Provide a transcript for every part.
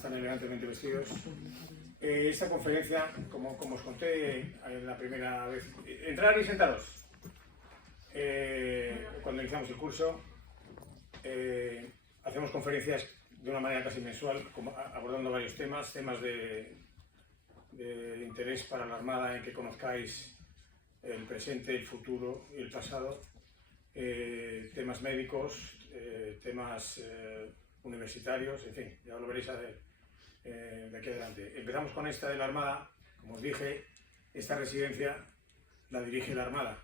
personas tan elegantemente vestidos. Esta conferencia, como os conté en la primera vez, entrar y sentaros. Cuando iniciamos el curso, hacemos conferencias de una manera casi mensual, abordando varios temas de interés para la Armada, en que conozcáis el presente, el futuro y el pasado, temas médicos, temas universitarios, en fin, ya lo veréis de aquí adelante. Empezamos con esta de la Armada. Como os dije, esta residencia la dirige la Armada.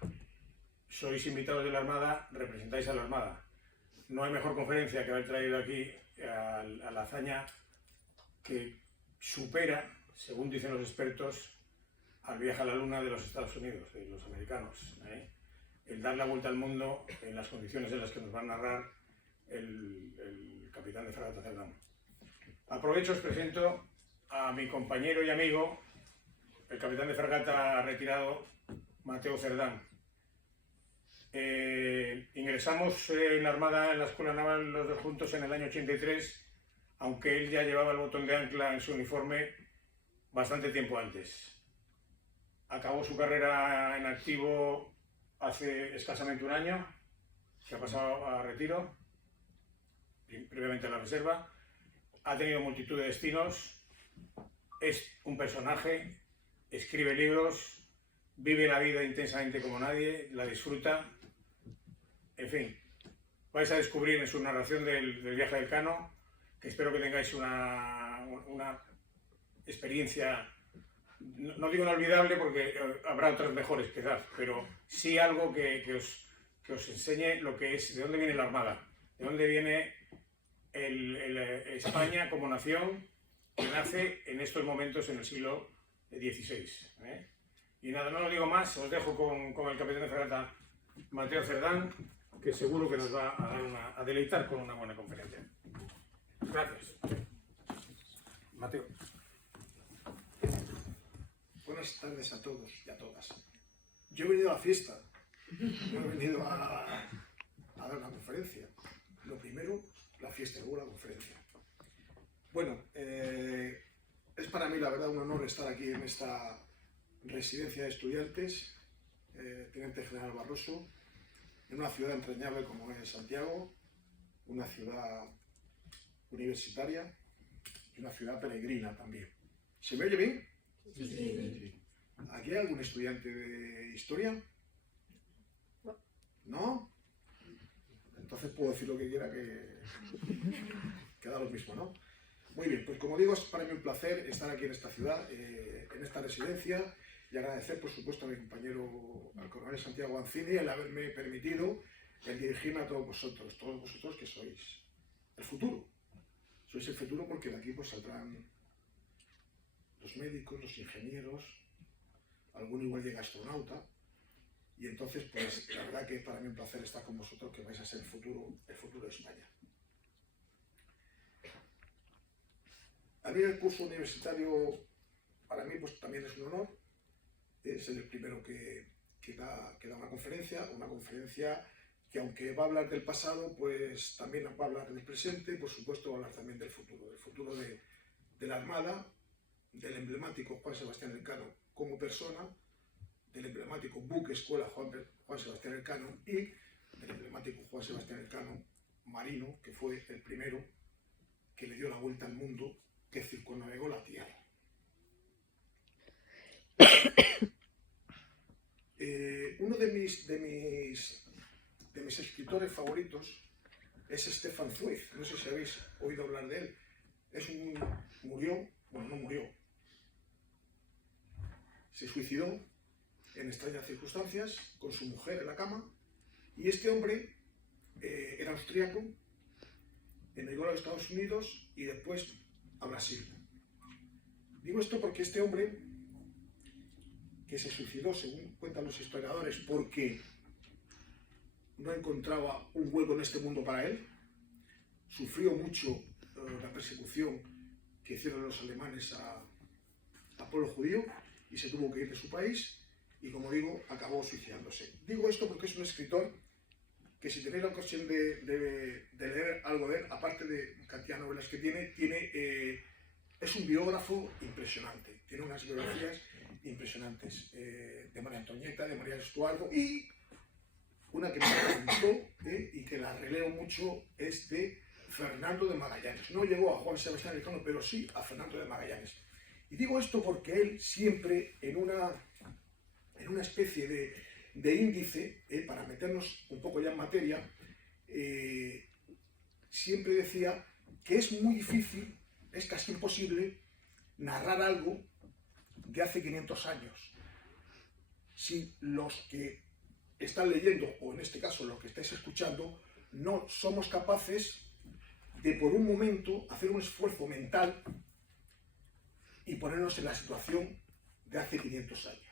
Sois invitados de la Armada, representáis a la Armada. No hay mejor conferencia que haber traído aquí a la hazaña que supera, según dicen los expertos, al viaje a la Luna de los Estados Unidos, de los americanos. El dar la vuelta al mundo en las condiciones en las que nos va a narrar el capitán de fragata Cerdán. Aprovecho, os presento a mi compañero y amigo, el capitán de fragata retirado, Mateo Cerdán. Ingresamos en la Armada, en la Escuela Naval, los dos juntos en el año 83, aunque él ya llevaba el botón de ancla en su uniforme bastante tiempo antes. Acabó su carrera en activo hace escasamente un año, se ha pasado a retiro, previamente a la reserva, ha tenido multitud de destinos, es un personaje, escribe libros, vive la vida intensamente como nadie, la disfruta. En fin, vais a descubrir en su narración del viaje del Cano, que espero que tengáis una experiencia, no digo inolvidable porque habrá otras mejores quizás, pero sí algo que os enseñe lo que es, de dónde viene la Armada, de dónde viene España como nación que nace en estos momentos en el siglo XVI. Y nada, no lo digo más, os dejo con el capitán de fragata Mateo Cerdán, que seguro que nos va a deleitar con una buena conferencia. Gracias. Mateo. Buenas tardes a todos y a todas. Yo he venido a la fiesta, yo he venido a dar una conferencia. Lo primero, la fiesta, luego la conferencia. Bueno, es para mí la verdad un honor estar aquí en esta residencia de estudiantes, Teniente General Barroso, en una ciudad entrañable como es Santiago, una ciudad universitaria y una ciudad peregrina también. ¿Se me oye bien? Sí. ¿Aquí hay algún estudiante de historia? ¿No? Entonces puedo decir lo que quiera, que da lo mismo, ¿no? Muy bien, pues como digo, es para mí un placer estar aquí en esta ciudad, en esta residencia, y agradecer, por supuesto, a mi compañero, al coronel Santiago Ancini, el haberme permitido el dirigirme a todos vosotros que sois el futuro. Sois el futuro porque de aquí pues saldrán los médicos, los ingenieros, alguno igual llega astronauta, y entonces pues la verdad que para mí un placer estar con vosotros, que vais a ser el futuro de España. A mí el curso universitario para mí pues también es un honor, es el primero que da una conferencia que aunque va a hablar del pasado, pues también va a hablar del presente y por supuesto va a hablar también del futuro de la Armada, del emblemático Juan Sebastián Elcano como persona, del emblemático buque escuela Juan Sebastián Elcano y del emblemático Juan Sebastián Elcano marino, que fue el primero que le dio la vuelta al mundo, que circunnavegó la Tierra. Uno de mis escritores favoritos es Stefan Zweig. No sé si habéis oído hablar de él. No murió. Se suicidó en extrañas circunstancias con su mujer en la cama, y este hombre era austríaco, emigró a los Estados Unidos y después a Brasil. Digo esto porque este hombre, que se suicidó, según cuentan los historiadores, porque no encontraba un hueco en este mundo para él, sufrió mucho la persecución que hicieron los alemanes al pueblo judío y se tuvo que ir de su país y, como digo, acabó suicidándose. Digo esto porque es un escritor que, si tenéis la ocasión de leer algo de él, aparte de cantidad de novelas que tiene es un biógrafo impresionante, tiene unas biografías impresionantes de María Antonieta, de María Estuardo, y una que me gustó y que la releo mucho es de Fernando de Magallanes. No llegó a Juan Sebastián Elcano, pero sí a Fernando de Magallanes. Y digo esto porque él siempre en una especie de índice, para meternos un poco ya en materia, siempre decía que es muy difícil, es casi imposible, narrar algo de hace 500 años. Si los que están leyendo, o en este caso los que estáis escuchando, no somos capaces de por un momento hacer un esfuerzo mental y ponernos en la situación de hace 500 años.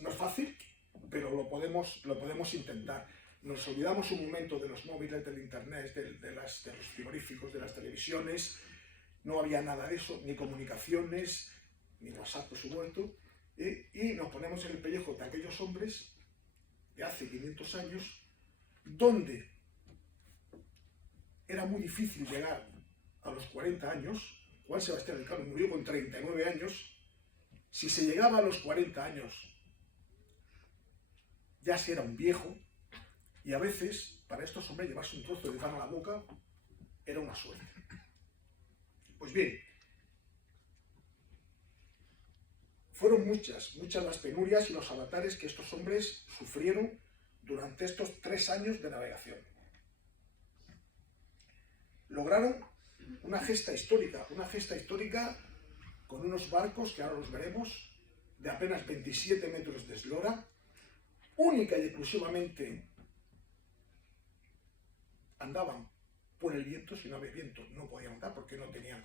No es fácil, pero lo podemos intentar. Nos olvidamos un momento de los móviles, del internet, de los frigoríficos, de las televisiones. No había nada de eso, ni comunicaciones, ni WhatsApp, por supuesto. Y nos ponemos en el pellejo de aquellos hombres de hace 500 años, donde era muy difícil llegar a los 40 años. Juan Sebastián Elcano murió con 39 años. Si se llegaba a los 40 años, ya se era un viejo, y a veces, para estos hombres, llevarse un trozo de pan a la boca era una suerte. Pues bien, fueron muchas las penurias y los avatares que estos hombres sufrieron durante estos 3 años de navegación. Lograron una gesta histórica con unos barcos, que ahora los veremos, de apenas 27 metros de eslora, única y exclusivamente andaban por el viento. Si no había viento no podían andar, porque no tenían,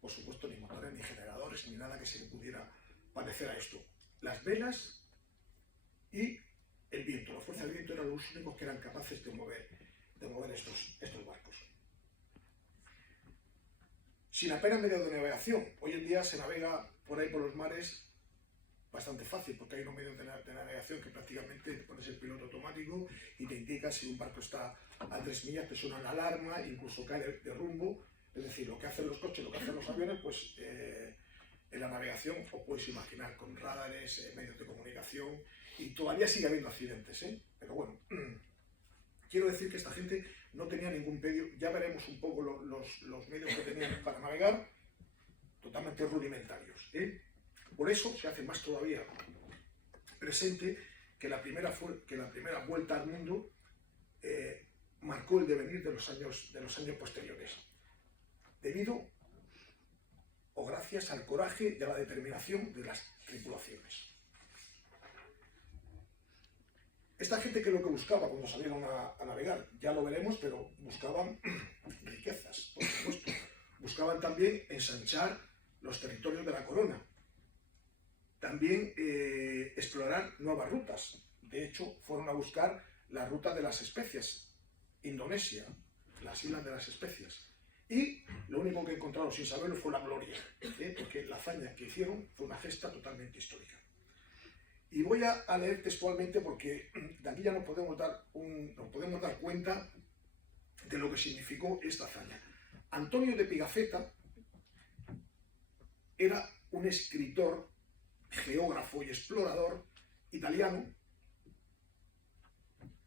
por supuesto, ni motores, ni generadores, ni nada que se le pudiera parecer a esto. Las velas y el viento, la fuerza del viento, eran los únicos que eran capaces de mover estos barcos. Sin apenas medio de navegación. Hoy en día se navega por ahí por los mares bastante fácil, porque hay unos medios de navegación que prácticamente pones el piloto automático y te indica si un barco está a 3 millas, te suena una alarma, incluso cae de rumbo. Es decir, lo que hacen los coches, lo que hacen los aviones, pues en la navegación os podéis imaginar, con radares, medios de comunicación, y todavía sigue habiendo accidentes, pero bueno, quiero decir que esta gente no tenía ningún medio. Ya veremos un poco los medios que tenían para navegar, totalmente rudimentarios. Por eso se hace más todavía presente que la primera vuelta al mundo marcó el devenir de los años posteriores, debido o gracias al coraje y a la determinación de las tripulaciones. Esta gente, que es lo que buscaba cuando salieron a navegar, ya lo veremos, pero buscaban riquezas, por supuesto. Buscaban también ensanchar los territorios de la corona. También explorar nuevas rutas. De hecho, fueron a buscar la ruta de las especias, Indonesia, las islas de las especias. Y lo único que encontraron, sin saberlo, fue la gloria, porque la hazaña que hicieron fue una gesta totalmente histórica. Y voy a leer textualmente, porque de aquí ya nos podemos dar cuenta de lo que significó esta hazaña. Antonio de Pigafetta era un escritor, geógrafo y explorador italiano,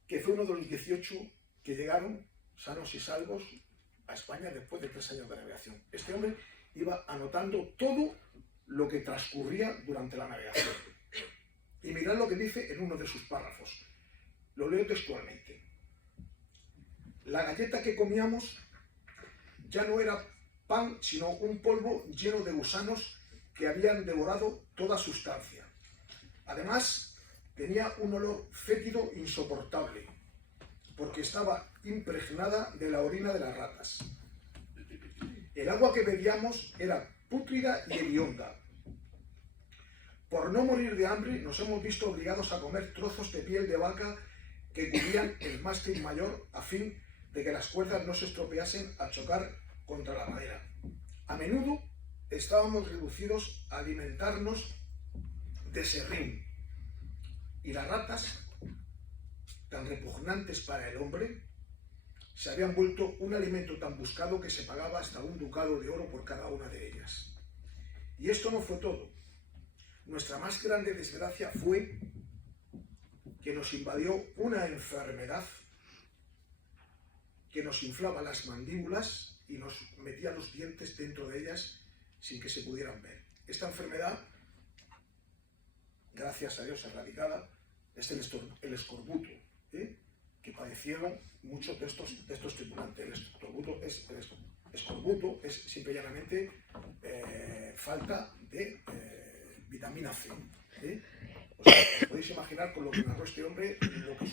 que fue uno de los 18 que llegaron sanos y salvos a España después de 3 años de navegación. Este hombre iba anotando todo lo que transcurría durante la navegación. Y mirad lo que dice en uno de sus párrafos. Lo leo textualmente. La galleta que comíamos ya no era pan, sino un polvo lleno de gusanos que habían devorado toda sustancia. Además, tenía un olor fétido insoportable, porque estaba impregnada de la orina de las ratas. El agua que bebíamos era pútrida y hedionda. Por no morir de hambre, nos hemos visto obligados a comer trozos de piel de vaca que cubrían el mástil mayor, a fin de que las cuerdas no se estropeasen al chocar contra la madera. A menudo estábamos reducidos a alimentarnos de serrín, y las ratas, tan repugnantes para el hombre, se habían vuelto un alimento tan buscado que se pagaba hasta un ducado de oro por cada una de ellas. Y esto no fue todo. Nuestra más grande desgracia fue que nos invadió una enfermedad que nos inflaba las mandíbulas y nos metía los dientes dentro de ellas sin que se pudieran ver. Esta enfermedad, gracias a Dios erradicada, es el escorbuto, que padecieron muchos de estos tripulantes. El escorbuto es simple y llanamente falta de vitamina C. Os podéis imaginar con lo que narró este hombre lo que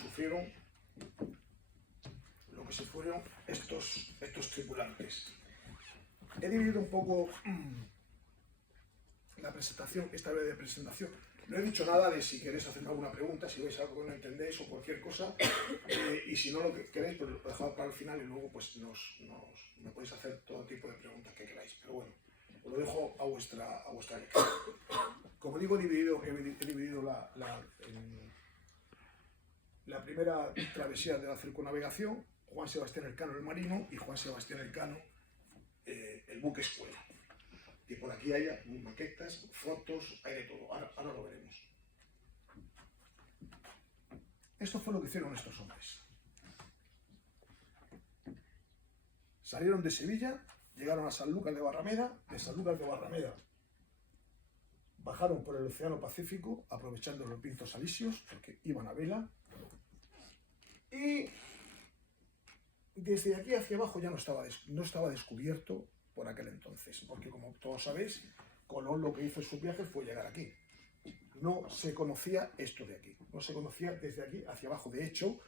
sufrieron estos tripulantes. He dividido un poco la presentación, esta breve presentación. No he dicho nada de si queréis hacer alguna pregunta, si veis algo que no entendéis o cualquier cosa, y si no lo que queréis, pues lo dejad para el final y luego pues me podéis hacer todo tipo de preguntas que queráis. Pero bueno, os lo dejo a vuestra lectura. Como digo, he dividido la primera travesía de la circunnavegación, Juan Sebastián Elcano el marino y Juan Sebastián Elcano el buque escuela. Y por aquí haya maquetas, fotos, hay de todo. Ahora lo veremos. Esto fue lo que hicieron estos hombres. Salieron de Sevilla, llegaron a Sanlúcar de Barrameda, de Sanlúcar de Barrameda bajaron por el Océano Pacífico, aprovechando los vientos alisios, porque iban a vela, y desde aquí hacia abajo ya no estaba descubierto por aquel entonces, porque como todos sabéis, Colón lo que hizo en sus viajes fue llegar aquí. No se conocía esto de aquí, no se conocía desde aquí hacia abajo. De hecho,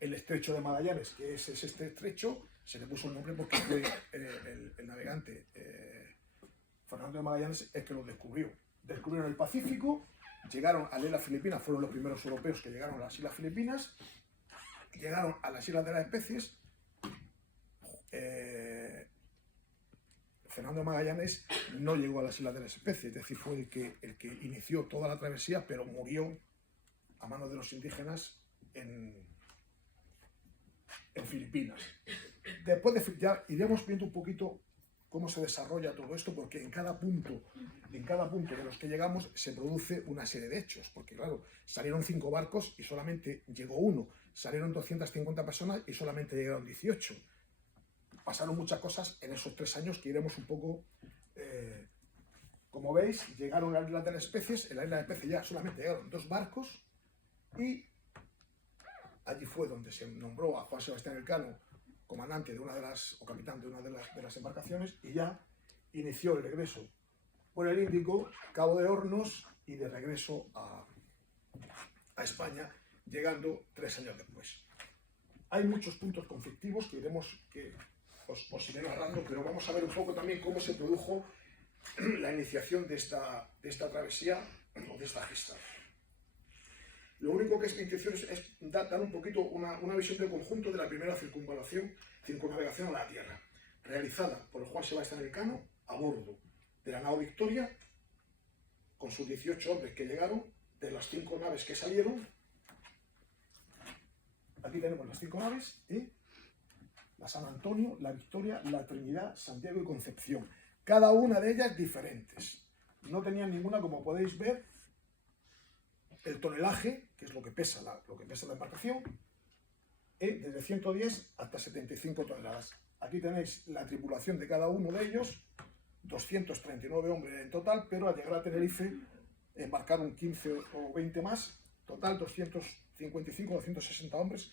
el estrecho de Magallanes, que es este estrecho, se le puso el nombre porque fue el navegante Fernando de Magallanes el que lo descubrió. Descubrieron el Pacífico, llegaron a las Islas Filipinas, fueron los primeros europeos que llegaron a las Islas Filipinas, llegaron a las Islas de las Especies. Fernando de Magallanes no llegó a las Islas de las Especies, es decir, fue el que inició toda la travesía, pero murió a manos de los indígenas en Filipinas. Después ya iremos viendo un poquito cómo se desarrolla todo esto, porque en cada punto de los que llegamos se produce una serie de hechos, porque claro, salieron 5 barcos y solamente llegó uno, salieron 250 personas y solamente llegaron 18. Pasaron muchas cosas en esos 3 años que iremos un poco, como veis, llegaron a la Isla de las Especies, en la Isla de las Especies ya solamente llegaron 2 barcos y allí fue donde se nombró a Juan Sebastián Elcano comandante de o capitán de una de las embarcaciones, y ya inició el regreso por el Índico, Cabo de Hornos, y de regreso a España, llegando 3 años después. Hay muchos puntos conflictivos que os iré narrando, pero vamos a ver un poco también cómo se produjo la iniciación de esta travesía o de esta gesta. Lo único que es mi intención es dar un poquito una visión de conjunto de la primera circunnavegación a la Tierra, realizada por Juan Sebastián Elcano a bordo de la nao Victoria, con sus 18 hombres que llegaron, de las 5 naves que salieron. Aquí tenemos las 5 naves, la San Antonio, la Victoria, la Trinidad, Santiago y Concepción. Cada una de ellas diferentes. No tenían ninguna, como podéis ver, el tonelaje, que es lo que pesa la embarcación, desde 110 hasta 75 toneladas. Aquí tenéis la tripulación de cada uno de ellos, 239 hombres en total, pero al llegar a Tenerife embarcaron 15 o 20 más, total 255 o 260 hombres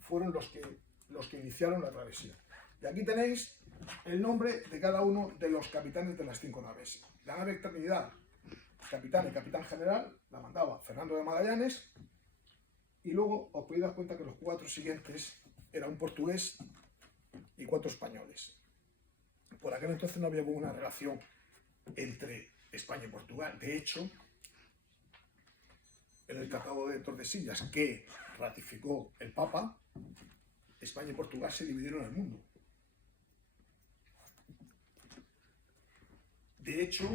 fueron los que iniciaron la travesía. Y aquí tenéis el nombre de cada uno de los capitanes de las 5 naves. La nave Trinidad, capitán y capitán general, la mandaba Fernando de Magallanes, y luego os podéis dar cuenta que los 4 siguientes eran un portugués y 4 españoles. Por aquel entonces no había una relación entre España y Portugal. De hecho, en el Tratado de Tordesillas, que ratificó el Papa, España y Portugal se dividieron el mundo. De hecho,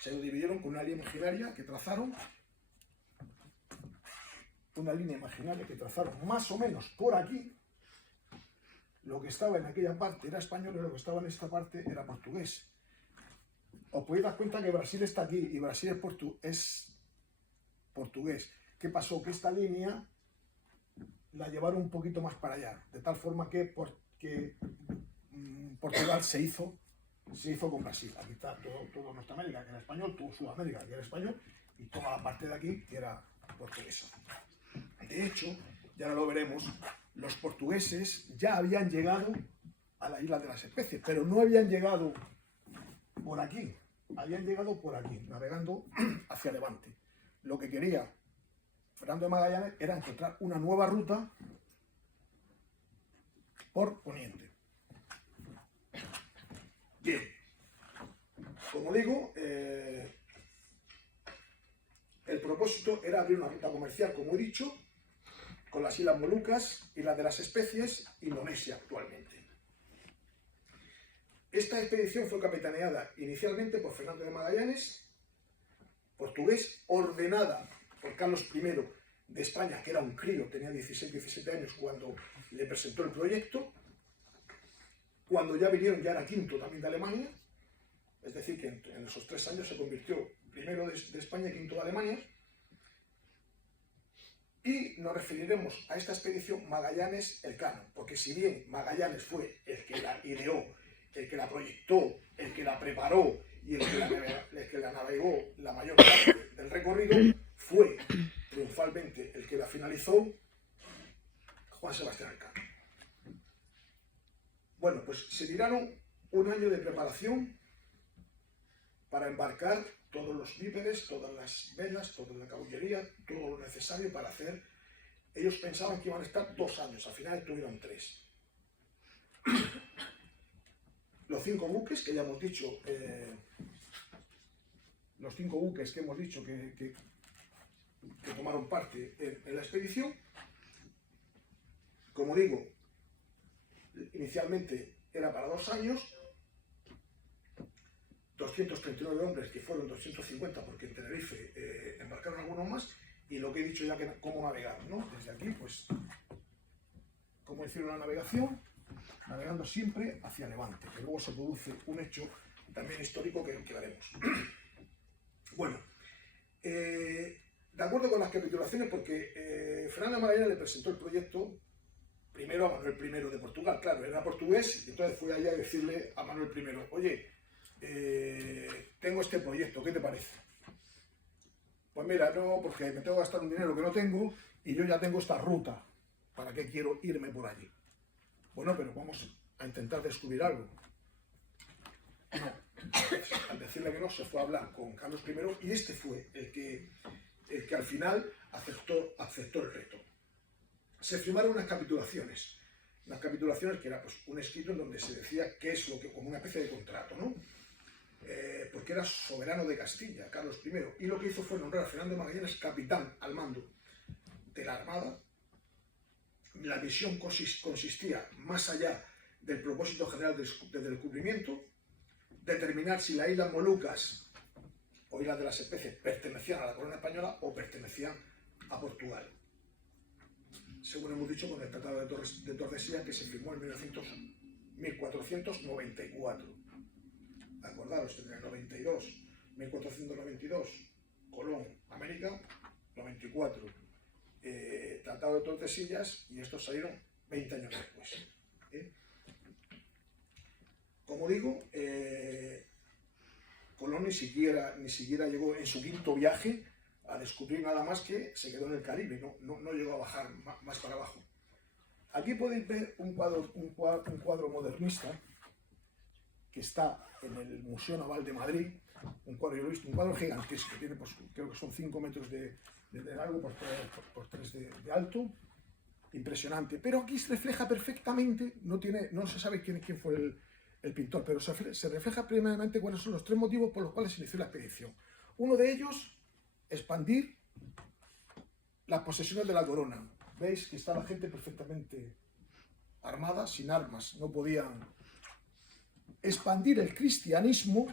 se lo dividieron con una línea imaginaria que trazaron, más o menos por aquí, lo que estaba en aquella parte era español y lo que estaba en esta parte era portugués. Os podéis dar cuenta que Brasil está aquí y Brasil es portugués. ¿Qué pasó? Que esta línea la llevaron un poquito más para allá, de tal forma que Portugal se hizo con Brasil. Aquí está todo Norteamérica, que era español, todo Sudamérica, que era español, y toda la parte de aquí, que era portuguesa. De hecho, ya lo veremos, los portugueses ya habían llegado a la isla de las especies, pero no habían llegado por aquí, habían llegado por aquí, navegando hacia Levante. Lo que quería Fernando de Magallanes era encontrar una nueva ruta por Poniente. Bien, como digo, el propósito era abrir una ruta comercial, como he dicho, con las Islas Molucas, Islas de las Especies, Indonesia actualmente. Esta expedición fue capitaneada inicialmente por Fernando de Magallanes, portugués, ordenada por Carlos I de España, que era un crío, tenía 16-17 años cuando le presentó el proyecto. Cuando ya vinieron, ya era quinto también de Alemania, es decir, que en esos 3 años se convirtió primero de España y quinto de Alemania. Y nos referiremos a esta expedición Magallanes Elcano, porque si bien Magallanes fue el que la ideó, el que la proyectó, el que la preparó y el que la navegó la mayor parte del recorrido, fue triunfalmente el que la finalizó Juan Sebastián Elcano. Bueno, pues se tiraron un año de preparación para embarcar todos los víveres, todas las velas, toda la caballería, todo lo necesario para hacer. Ellos pensaban que iban a estar 2 años, al final estuvieron 3. Los 5 buques que ya hemos dicho, que tomaron parte en la expedición, como digo, inicialmente era para 2 años, 239 hombres, que fueron 250 porque en Tenerife embarcaron algunos más, y lo que he dicho ya, que cómo navegaron, ¿no? Desde aquí, pues, cómo hicieron la navegación, navegando siempre hacia Levante, que luego se produce un hecho también histórico que veremos. Bueno, de acuerdo con las capitulaciones, porque Fernando de Magallanes le presentó el proyecto primero a Manuel I de Portugal, claro, era portugués, y entonces fui allá a decirle a Manuel I, oye, tengo este proyecto, ¿qué te parece? Pues mira, no, porque me tengo que gastar un dinero que no tengo y yo ya tengo esta ruta, ¿para qué quiero irme por allí? Bueno, pero vamos a intentar descubrir algo. No, al decirle que no, se fue a hablar con Carlos I y este fue el que al final aceptó el reto. Se firmaron unas capitulaciones que era pues un escrito en donde se decía qué es lo que, como una especie de contrato, ¿no? Porque era soberano de Castilla, Carlos I, y lo que hizo fue nombrar a Fernando de Magallanes capitán al mando de la Armada. La misión consistía, más allá del propósito general de descubrimiento, determinar si las Islas Molucas o Islas de las Especies pertenecían a la corona española o pertenecían a Portugal, según hemos dicho con el Tratado de Tordesillas, que se firmó en 1494. Acordaros, en el 1492, Colón, América, 94, Tratado de Tordesillas, y estos salieron 20 años después. Como digo, Colón ni siquiera llegó en su 5.º viaje a descubrir nada más, que se quedó en el Caribe, no llegó a bajar más para abajo. Aquí podéis ver un cuadro modernista que está en el Museo Naval de Madrid, un cuadro gigantesco, tiene, pues, creo que son 5 metros de largo por 3 de alto, impresionante, pero aquí se refleja perfectamente, no se sabe quién fue el pintor, pero se refleja primeramente cuáles son los 3 motivos por los cuales se inició la expedición. Uno de ellos, expandir las posesiones de la corona. Veis que está la gente perfectamente armada, sin armas, no podían expandir el cristianismo.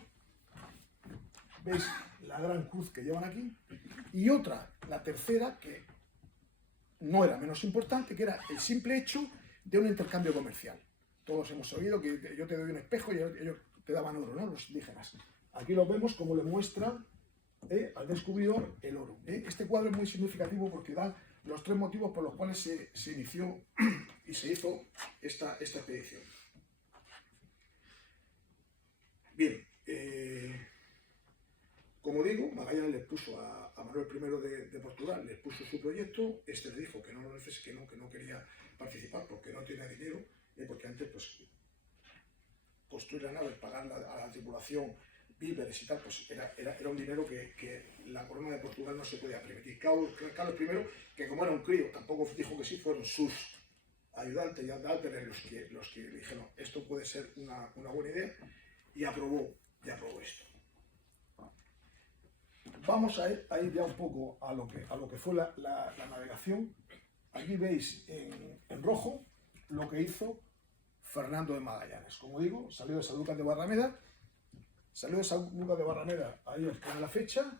Veis la gran cruz que llevan aquí. Y otra, la tercera, que no era menos importante, que era el simple hecho de un intercambio comercial. todos hemos oído que yo te doy un espejo y ellos te daban oro, ¿no? Los indígenas. Aquí lo vemos como le muestra al descubridor el oro. Este cuadro es muy significativo porque da los 3 motivos por los cuales se inició y se hizo esta expedición. Bien, como digo, Magallanes les puso a Manuel I de Portugal, les puso su proyecto, este le dijo que no quería participar porque no tenía dinero, porque antes pues construir la nave, pagar a la tripulación, víveres y tal, pues era un dinero que la corona de Portugal no se podía permitir. Carlos I, que como era un crío, tampoco dijo que sí, fueron sus ayudantes y aldeanos los que dijeron esto puede ser una buena idea, y aprobó esto. Vamos a ir ya un poco a lo que fue la navegación. Aquí veis en rojo lo que hizo Fernando de Magallanes. Como digo, salió de Sanlúcar de Barrameda. Ahí os pone la fecha,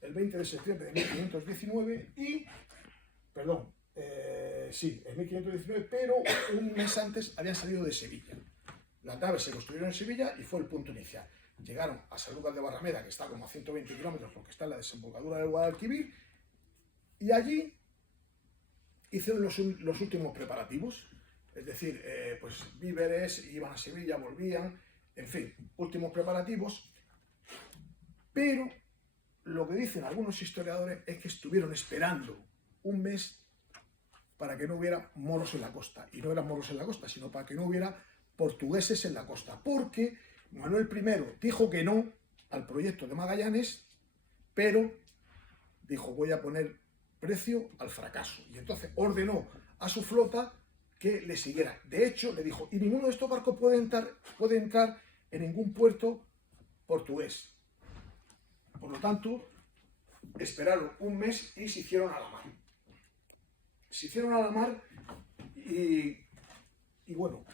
el 20 de septiembre de 1519 y, perdón, sí, en 1519, pero un mes antes habían salido de Sevilla. Las naves se construyeron en Sevilla y fue el punto inicial. Llegaron a Sanlúcar de Barrameda, que está como a 120 kilómetros porque está en la desembocadura del Guadalquivir, y allí hicieron los últimos preparativos, es decir, pues víveres, iban a Sevilla, volvían, en fin, últimos preparativos, pero lo que dicen algunos historiadores es que estuvieron esperando un mes para que no hubiera moros en la costa, y no eran moros en la costa, sino para que no hubiera portugueses en la costa, porque Manuel I dijo que no al proyecto de Magallanes, pero dijo voy a poner precio al fracaso, y entonces ordenó a su flota que le siguiera. De hecho, le dijo, y ninguno de estos barcos puede entrar en ningún puerto portugués. Por lo tanto, esperaron un mes y se hicieron a la mar. Y bueno,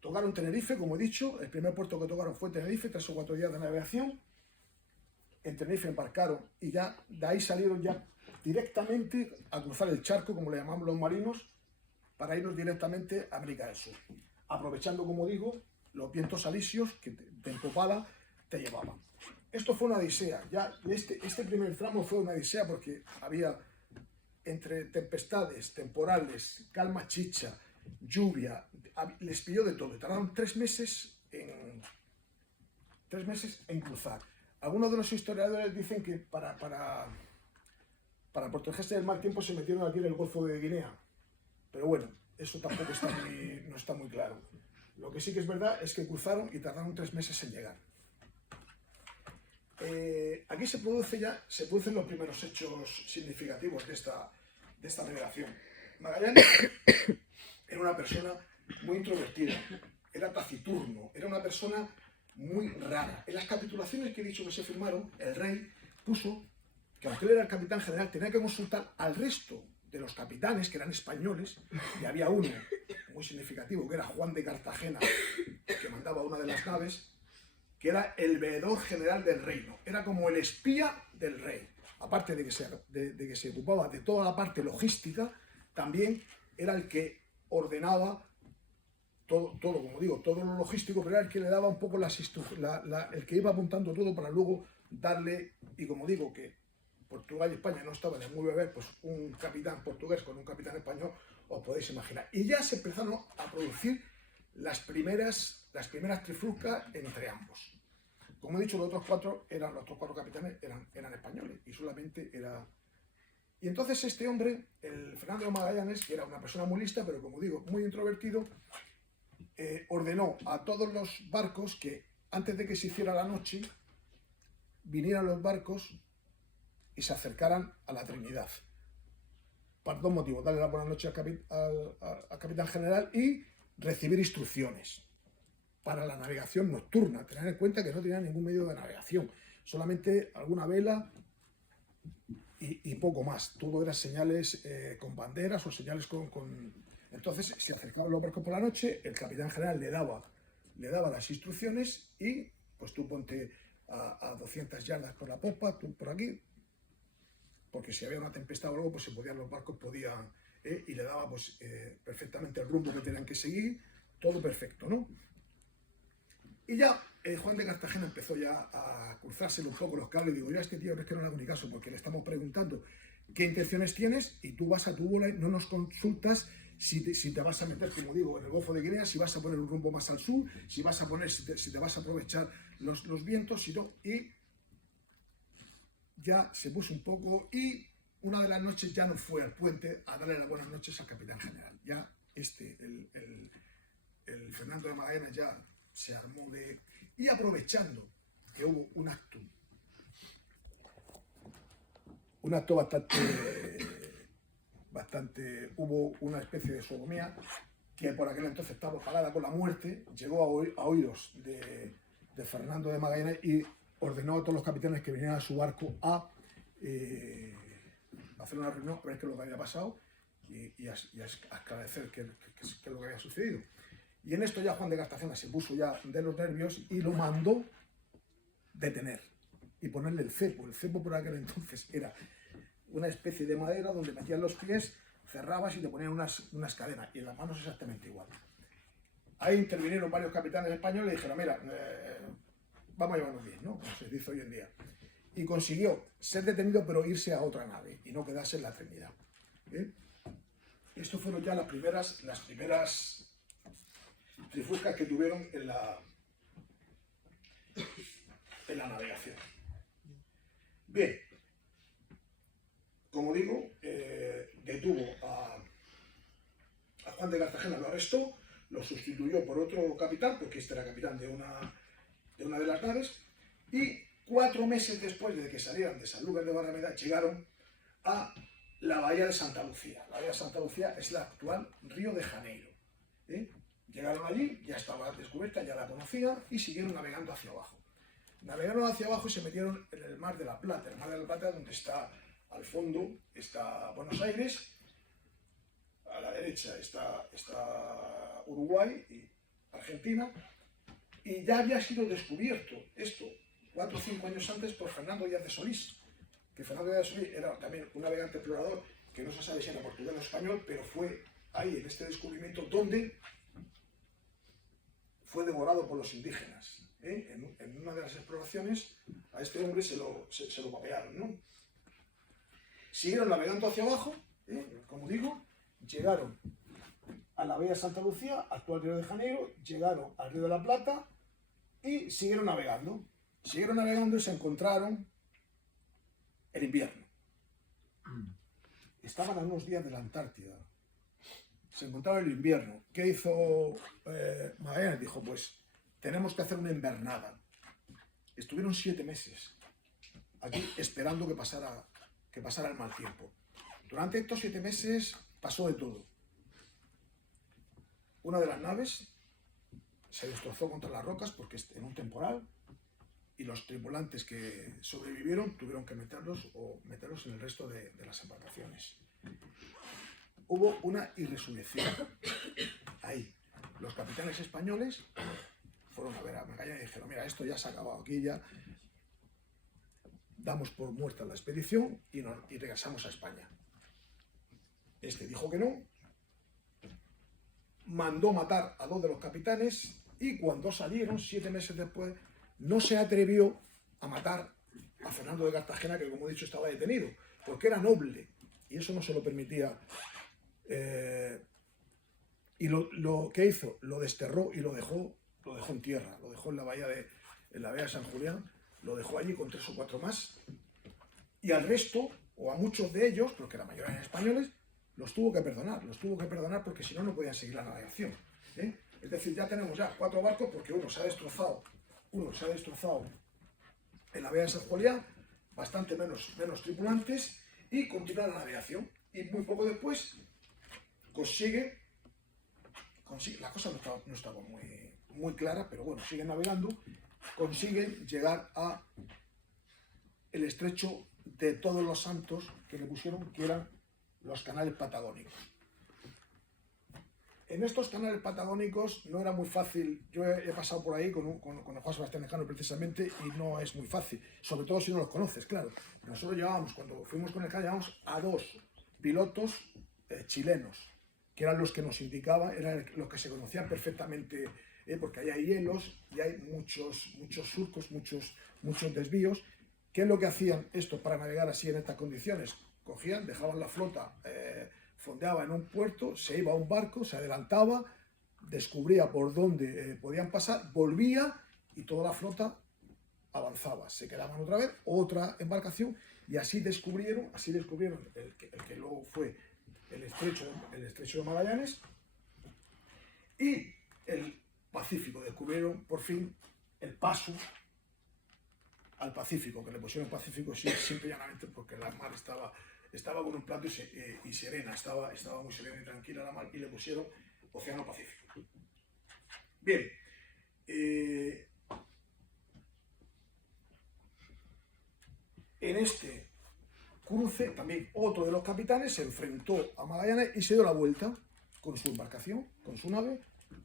tocaron Tenerife, como he dicho, el primer puerto que tocaron fue Tenerife, 3 o 4 días de navegación. En Tenerife embarcaron y ya de ahí salieron ya directamente a cruzar el charco, como le llamamos los marinos, para irnos directamente a América del Sur, aprovechando, como digo, los vientos alisios que de empopada te llevaban. Esto fue una odisea, ya este primer tramo fue una odisea porque había entre tempestades, temporales, calma chicha, lluvia, les pilló de todo, tardaron 3 meses en cruzar. Algunos de los historiadores dicen que para protegerse del mal tiempo se metieron aquí en el Golfo de Guinea. Pero bueno, eso tampoco no está muy claro. Lo que sí que es verdad es que cruzaron y tardaron 3 meses en llegar. Aquí se producen los primeros hechos significativos de esta navegación. Magallanes era una persona muy introvertida, era taciturno, era una persona muy rara. En las capitulaciones que he dicho que se firmaron, el rey puso que aunque él era el capitán general, tenía que consultar al resto de los capitanes, que eran españoles, y había uno muy significativo, que era Juan de Cartagena, que mandaba una de las naves, que era el veedor general del reino, era como el espía del rey. Aparte de que se ocupaba de toda la parte logística, también era el que ordenaba todo, como digo, todo lo logístico, pero era el que le daba un poco las instrucciones, el que iba apuntando todo para luego darle, y como digo que Portugal y España no estaban en muy beber, pues un capitán portugués con un capitán español, os podéis imaginar. Y ya se empezaron a producir las primeras trifulcas entre ambos. Como he dicho, los otros cuatro capitanes eran españoles y solamente era... Y entonces este hombre, el Fernando de Magallanes, que era una persona muy lista, pero como digo, muy introvertido, ordenó a todos los barcos que antes de que se hiciera la noche, vinieran los barcos y se acercaran a la Trinidad. Por 2 motivos, darle la buena noche al capitán general y recibir instrucciones para la navegación nocturna. Tener en cuenta que no tenía ningún medio de navegación, solamente alguna vela y poco más. Todo eran señales con banderas o señales con... Entonces se acercaban los barcos por la noche, el capitán general le daba las instrucciones y pues tú ponte a 200 yardas por la popa, tú por aquí, porque si había una tempestad o algo, pues los barcos podían, y le daba pues perfectamente el rumbo que tenían que seguir, todo perfecto, ¿no? Y ya Juan de Cartagena empezó ya a cruzárselo un poco los cables. Digo, yo a este tío es que no le hago ni caso porque le estamos preguntando qué intenciones tienes y tú vas a tu bola y no nos consultas si te vas a meter, como digo, en el Golfo de Guinea, si vas a poner un rumbo más al sur, si vas a poner, si te vas a aprovechar los vientos, si no. Y ya se puso un poco y una de las noches ya no fue al puente a darle las buenas noches al capitán general. Ya el Fernando de Magallanes ya se armó de... Y aprovechando que hubo un acto hubo una especie de sodomía que por aquel entonces estaba pagada con la muerte, llegó a oídos de Fernando de Magallanes y ordenó a todos los capitanes que vinieran a su barco a hacer una reunión, a ver qué es lo que había pasado y a esclarecer qué es lo que había sucedido. Y en esto ya Juan de Cartagena se puso ya de los nervios y lo mandó detener y ponerle el cepo. El cepo por aquel entonces era una especie de madera donde metían los pies, cerrabas y te ponían unas cadenas, y en las manos exactamente igual. Ahí intervinieron varios capitanes españoles y dijeron, mira, vamos a llevarnos bien, ¿no? Como se dice hoy en día. Y consiguió ser detenido, pero irse a otra nave y no quedarse en la Trinidad. ¿Bien? Esto fueron ya las primeras trifulcas que tuvieron en la navegación. Bien, como digo, detuvo a Juan de Cartagena, lo arrestó, lo sustituyó por otro capitán, porque este era capitán de una de las naves, y 4 meses después de que salieran de Sanlúcar de Barrameda, llegaron a la bahía de Santa Lucía. La bahía de Santa Lucía es la actual Río de Janeiro. Llegaron allí, ya estaba descubierta, ya la conocían, y siguieron navegando hacia abajo. Navegaron hacia abajo y se metieron en el Mar de la Plata. El Mar de la Plata, donde está al fondo, está Buenos Aires, a la derecha está Uruguay y Argentina, y ya había sido descubierto esto 4 o 5 años antes por Fernando Díaz de Solís, que Fernando Díaz de Solís era también un navegante explorador que no se sabe si era portugués o español, pero fue ahí en este descubrimiento donde fue devorado por los indígenas. En una de las exploraciones a este hombre se lo papearon, ¿no? Siguieron navegando hacia abajo, como digo, llegaron a la bahía de Santa Lucía, actual Río de Janeiro, llegaron al Río de la Plata y siguieron navegando. Siguieron navegando y se encontraron el invierno. Estaban a unos días de la Antártida. Se encontraron el invierno. ¿Qué hizo Magallanes? Dijo, pues tenemos que hacer una invernada. Estuvieron 7 meses aquí esperando que pasara el mal tiempo. Durante estos 7 meses pasó de todo. Una de las naves se destrozó contra las rocas porque en un temporal, y los tripulantes que sobrevivieron tuvieron que meterlos en el resto de las embarcaciones. Hubo una irresurrección. Ahí, los capitanes españoles fueron a ver a Magallanes y dijeron, mira, esto ya se ha acabado aquí, ya damos por muerta la expedición y regresamos a España. Este dijo que no, mandó matar a 2 de los capitanes y cuando salieron, 7 meses después, no se atrevió a matar a Fernando de Cartagena, que como he dicho estaba detenido, porque era noble y eso no se lo permitía. Y lo que hizo, lo desterró y lo dejó en tierra, lo dejó en la bahía de San Julián, lo dejó allí con 3 o 4 más, y al resto, o a muchos de ellos, porque la mayoría eran españoles, los tuvo que perdonar porque si no, no podían seguir la navegación. Es decir, ya tenemos ya 4 barcos porque uno se ha destrozado en la bahía de San Julián, bastante menos tripulantes, y continúa la navegación. Y muy poco después consigue la cosa no estaba muy clara, pero bueno, siguen navegando, consiguen llegar a el estrecho de Todos los Santos que le pusieron, que eran los canales patagónicos. En estos canales patagónicos no era muy fácil, yo he pasado por ahí con el Juan Sebastián Lejano precisamente y no es muy fácil, sobre todo si no los conoces, claro. Nosotros llevábamos, cuando fuimos con el canal, llevábamos a 2 pilotos chilenos que eran los que nos indicaban, eran los que se conocían perfectamente, porque ahí hay hielos y hay muchos surcos, muchos desvíos. ¿Qué es lo que hacían estos para navegar así en estas condiciones? Cogían, dejaban la flota, fondeaba en un puerto, se iba a un barco, se adelantaba, descubría por dónde podían pasar, volvía y toda la flota avanzaba. Se quedaban otra vez, otra embarcación, y así descubrieron el que luego fue el estrecho de Magallanes y el Pacífico. Descubrieron por fin el paso al Pacífico, que le pusieron Pacífico simple y llanamente porque la mar estaba con un plato y serena, estaba muy serena y tranquila la mar, y le pusieron Océano Pacífico. Bien, en este cruce también otro de los capitanes se enfrentó a Magallanes y se dio la vuelta con su embarcación, con su nave,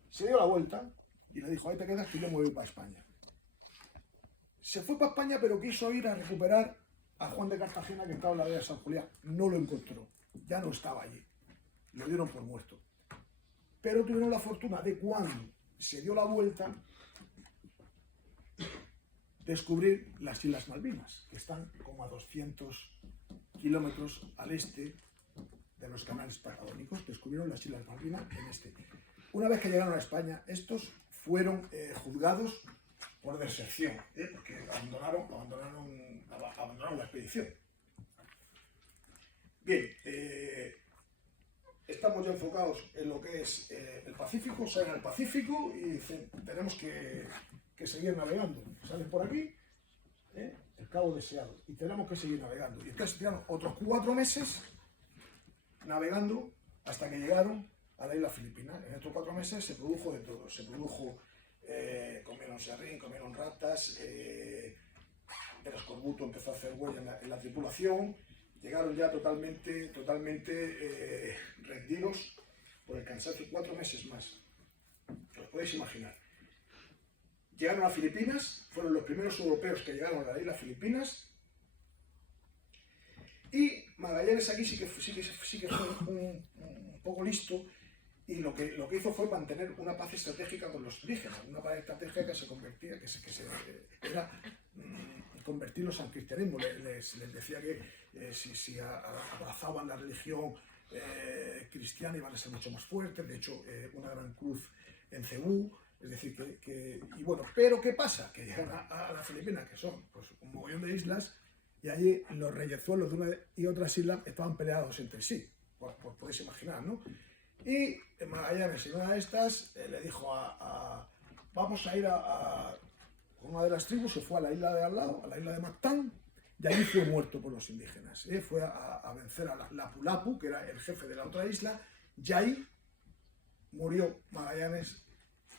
se dio la vuelta y le dijo: ahí te quedas, que yo me voy para España. Se fue para España, pero quiso ir a recuperar a Juan de Cartagena, que estaba en la vía de San Julián. No lo encontró, ya no estaba allí, lo dieron por muerto. Pero tuvieron la fortuna de, cuando se dio la vuelta, descubrir las Islas Malvinas, que están como a 200 kilómetros al este de los canales patagónicos. Descubrieron las Islas Malvinas en este. Una vez que llegaron a España, estos fueron juzgados por deserción, porque abandonaron la expedición. Bien, estamos ya enfocados en lo que es el Pacífico. Salen al Pacífico y dicen: tenemos que seguir navegando. Salen por aquí, el Cabo de Seattle, y tenemos que seguir navegando. Y entonces tiraron otros 4 meses navegando hasta que llegaron a la isla Filipinas. En estos 4 meses se produjo de todo. Se produjo, comieron serrín, comieron ratas, el escorbuto empezó a hacer huella en la tripulación. Llegaron ya totalmente rendidos por el cansancio. 4 meses más, os podéis imaginar. Llegaron a Filipinas, fueron los primeros europeos que llegaron a la isla Filipinas, y Magallanes aquí sí que fue un poco listo, y lo que hizo fue mantener una paz estratégica con los indígenas, una paz estratégica que se convertía, era convertirlos al cristianismo. Les decía que si abrazaban la religión cristiana iban a ser mucho más fuertes. De hecho, una gran cruz en Cebú. Es decir, y bueno, pero ¿qué pasa? Que llegan a las Filipinas, que son pues un mogollón de islas, y allí los reyezuelos de una y otras islas estaban peleados entre sí, podéis imaginar, ¿no? Y Magallanes, en una de estas, le dijo vamos a ir con una de las tribus. Se fue a la isla de al lado, a la isla de Mactán, y allí fue muerto por los indígenas. Fue a vencer a Lapu-Lapu, que era el jefe de la otra isla, y ahí murió Magallanes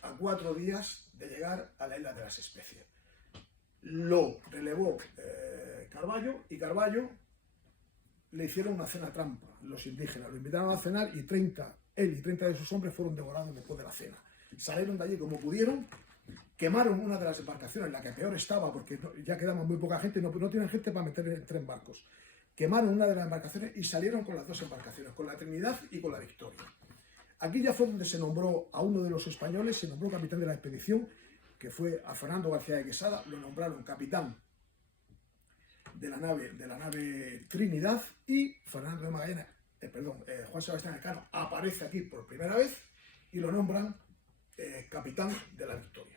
a 4 días de llegar a la isla de las Especias. Lo relevó Carballo, y Carballo le hicieron una cena trampa. Los indígenas lo invitaron a cenar, y él y 30 de sus hombres fueron devorados después de la cena. Salieron de allí como pudieron, quemaron una de las embarcaciones, la que peor estaba, porque ya quedaba muy poca gente, no tienen gente para meter en barcos. Quemaron una de las embarcaciones y salieron con las 2 embarcaciones, con la Trinidad y con la Victoria. Aquí ya fue donde se nombró a uno de los españoles, se nombró capitán de la expedición, que fue a Fernando García de Quesada. Lo nombraron capitán de la nave Trinidad, y Fernando de Magallanes, Juan Sebastián Elcano aparece aquí por primera vez y lo nombran capitán de la Victoria.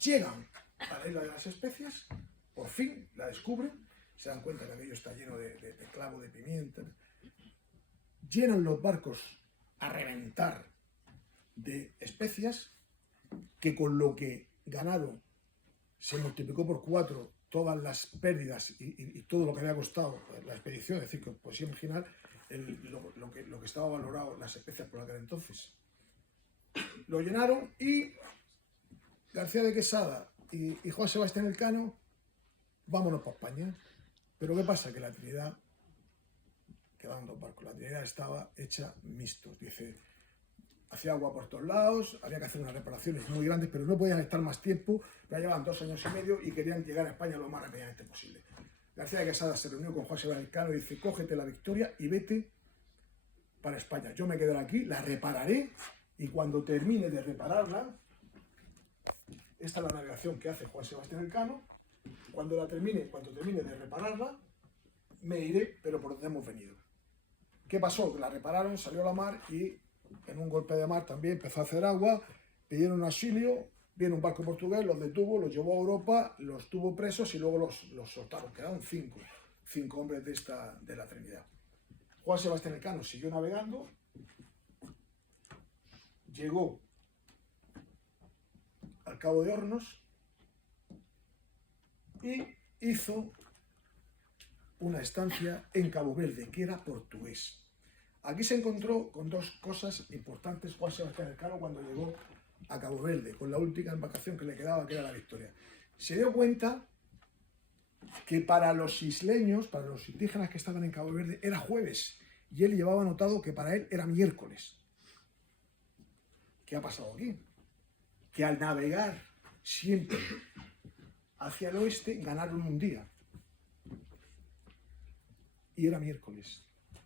Llegan a la isla de las Especias, por fin la descubren, se dan cuenta que aquello está lleno de clavo, de pimienta. Llenan los barcos a reventar de especias, que con lo que ganaron se multiplicó por 4 todas las pérdidas y todo lo que había costado la expedición. Es decir, que podéis imaginar lo que estaba valorado las especias por aquel entonces. Lo llenaron, y García de Quesada y Juan Sebastián Elcano, vámonos para España. Pero ¿qué pasa? Que la Trinidad, quedaban 2 barcos, la Trinidad estaba hecha mixtos. Dice, hacía agua por todos lados, había que hacer unas reparaciones muy grandes, pero no podían estar más tiempo. Ya llevaban 2 años y medio y querían llegar a España lo más rápidamente posible. García de Quesada se reunió con Juan Sebastián Elcano y dice: cógete la Victoria y vete para España. Yo me quedaré aquí, la repararé y cuando termine de repararla, esta es la navegación que hace Juan Sebastián Elcano. Cuando termine de repararla, me iré, pero por donde hemos venido. ¿Qué pasó? La repararon, salió a la mar y en un golpe de mar también empezó a hacer agua, pidieron auxilio, viene un barco portugués, los detuvo, los llevó a Europa, los tuvo presos y luego los soltaron. Quedaron cinco hombres de la Trinidad. Juan Sebastián Elcano siguió navegando, llegó al Cabo de Hornos y hizo una estancia en Cabo Verde, que era portugués. Aquí se encontró con dos cosas importantes Juan Sebastián Elcano cuando llegó a Cabo Verde, con la última embarcación que le quedaba, que era la Victoria. Se dio cuenta que para los isleños, para los indígenas que estaban en Cabo Verde, era jueves, y él llevaba anotado que para él era miércoles. ¿Qué ha pasado aquí? Que al navegar siempre hacia el oeste, ganaron un día. Y era miércoles.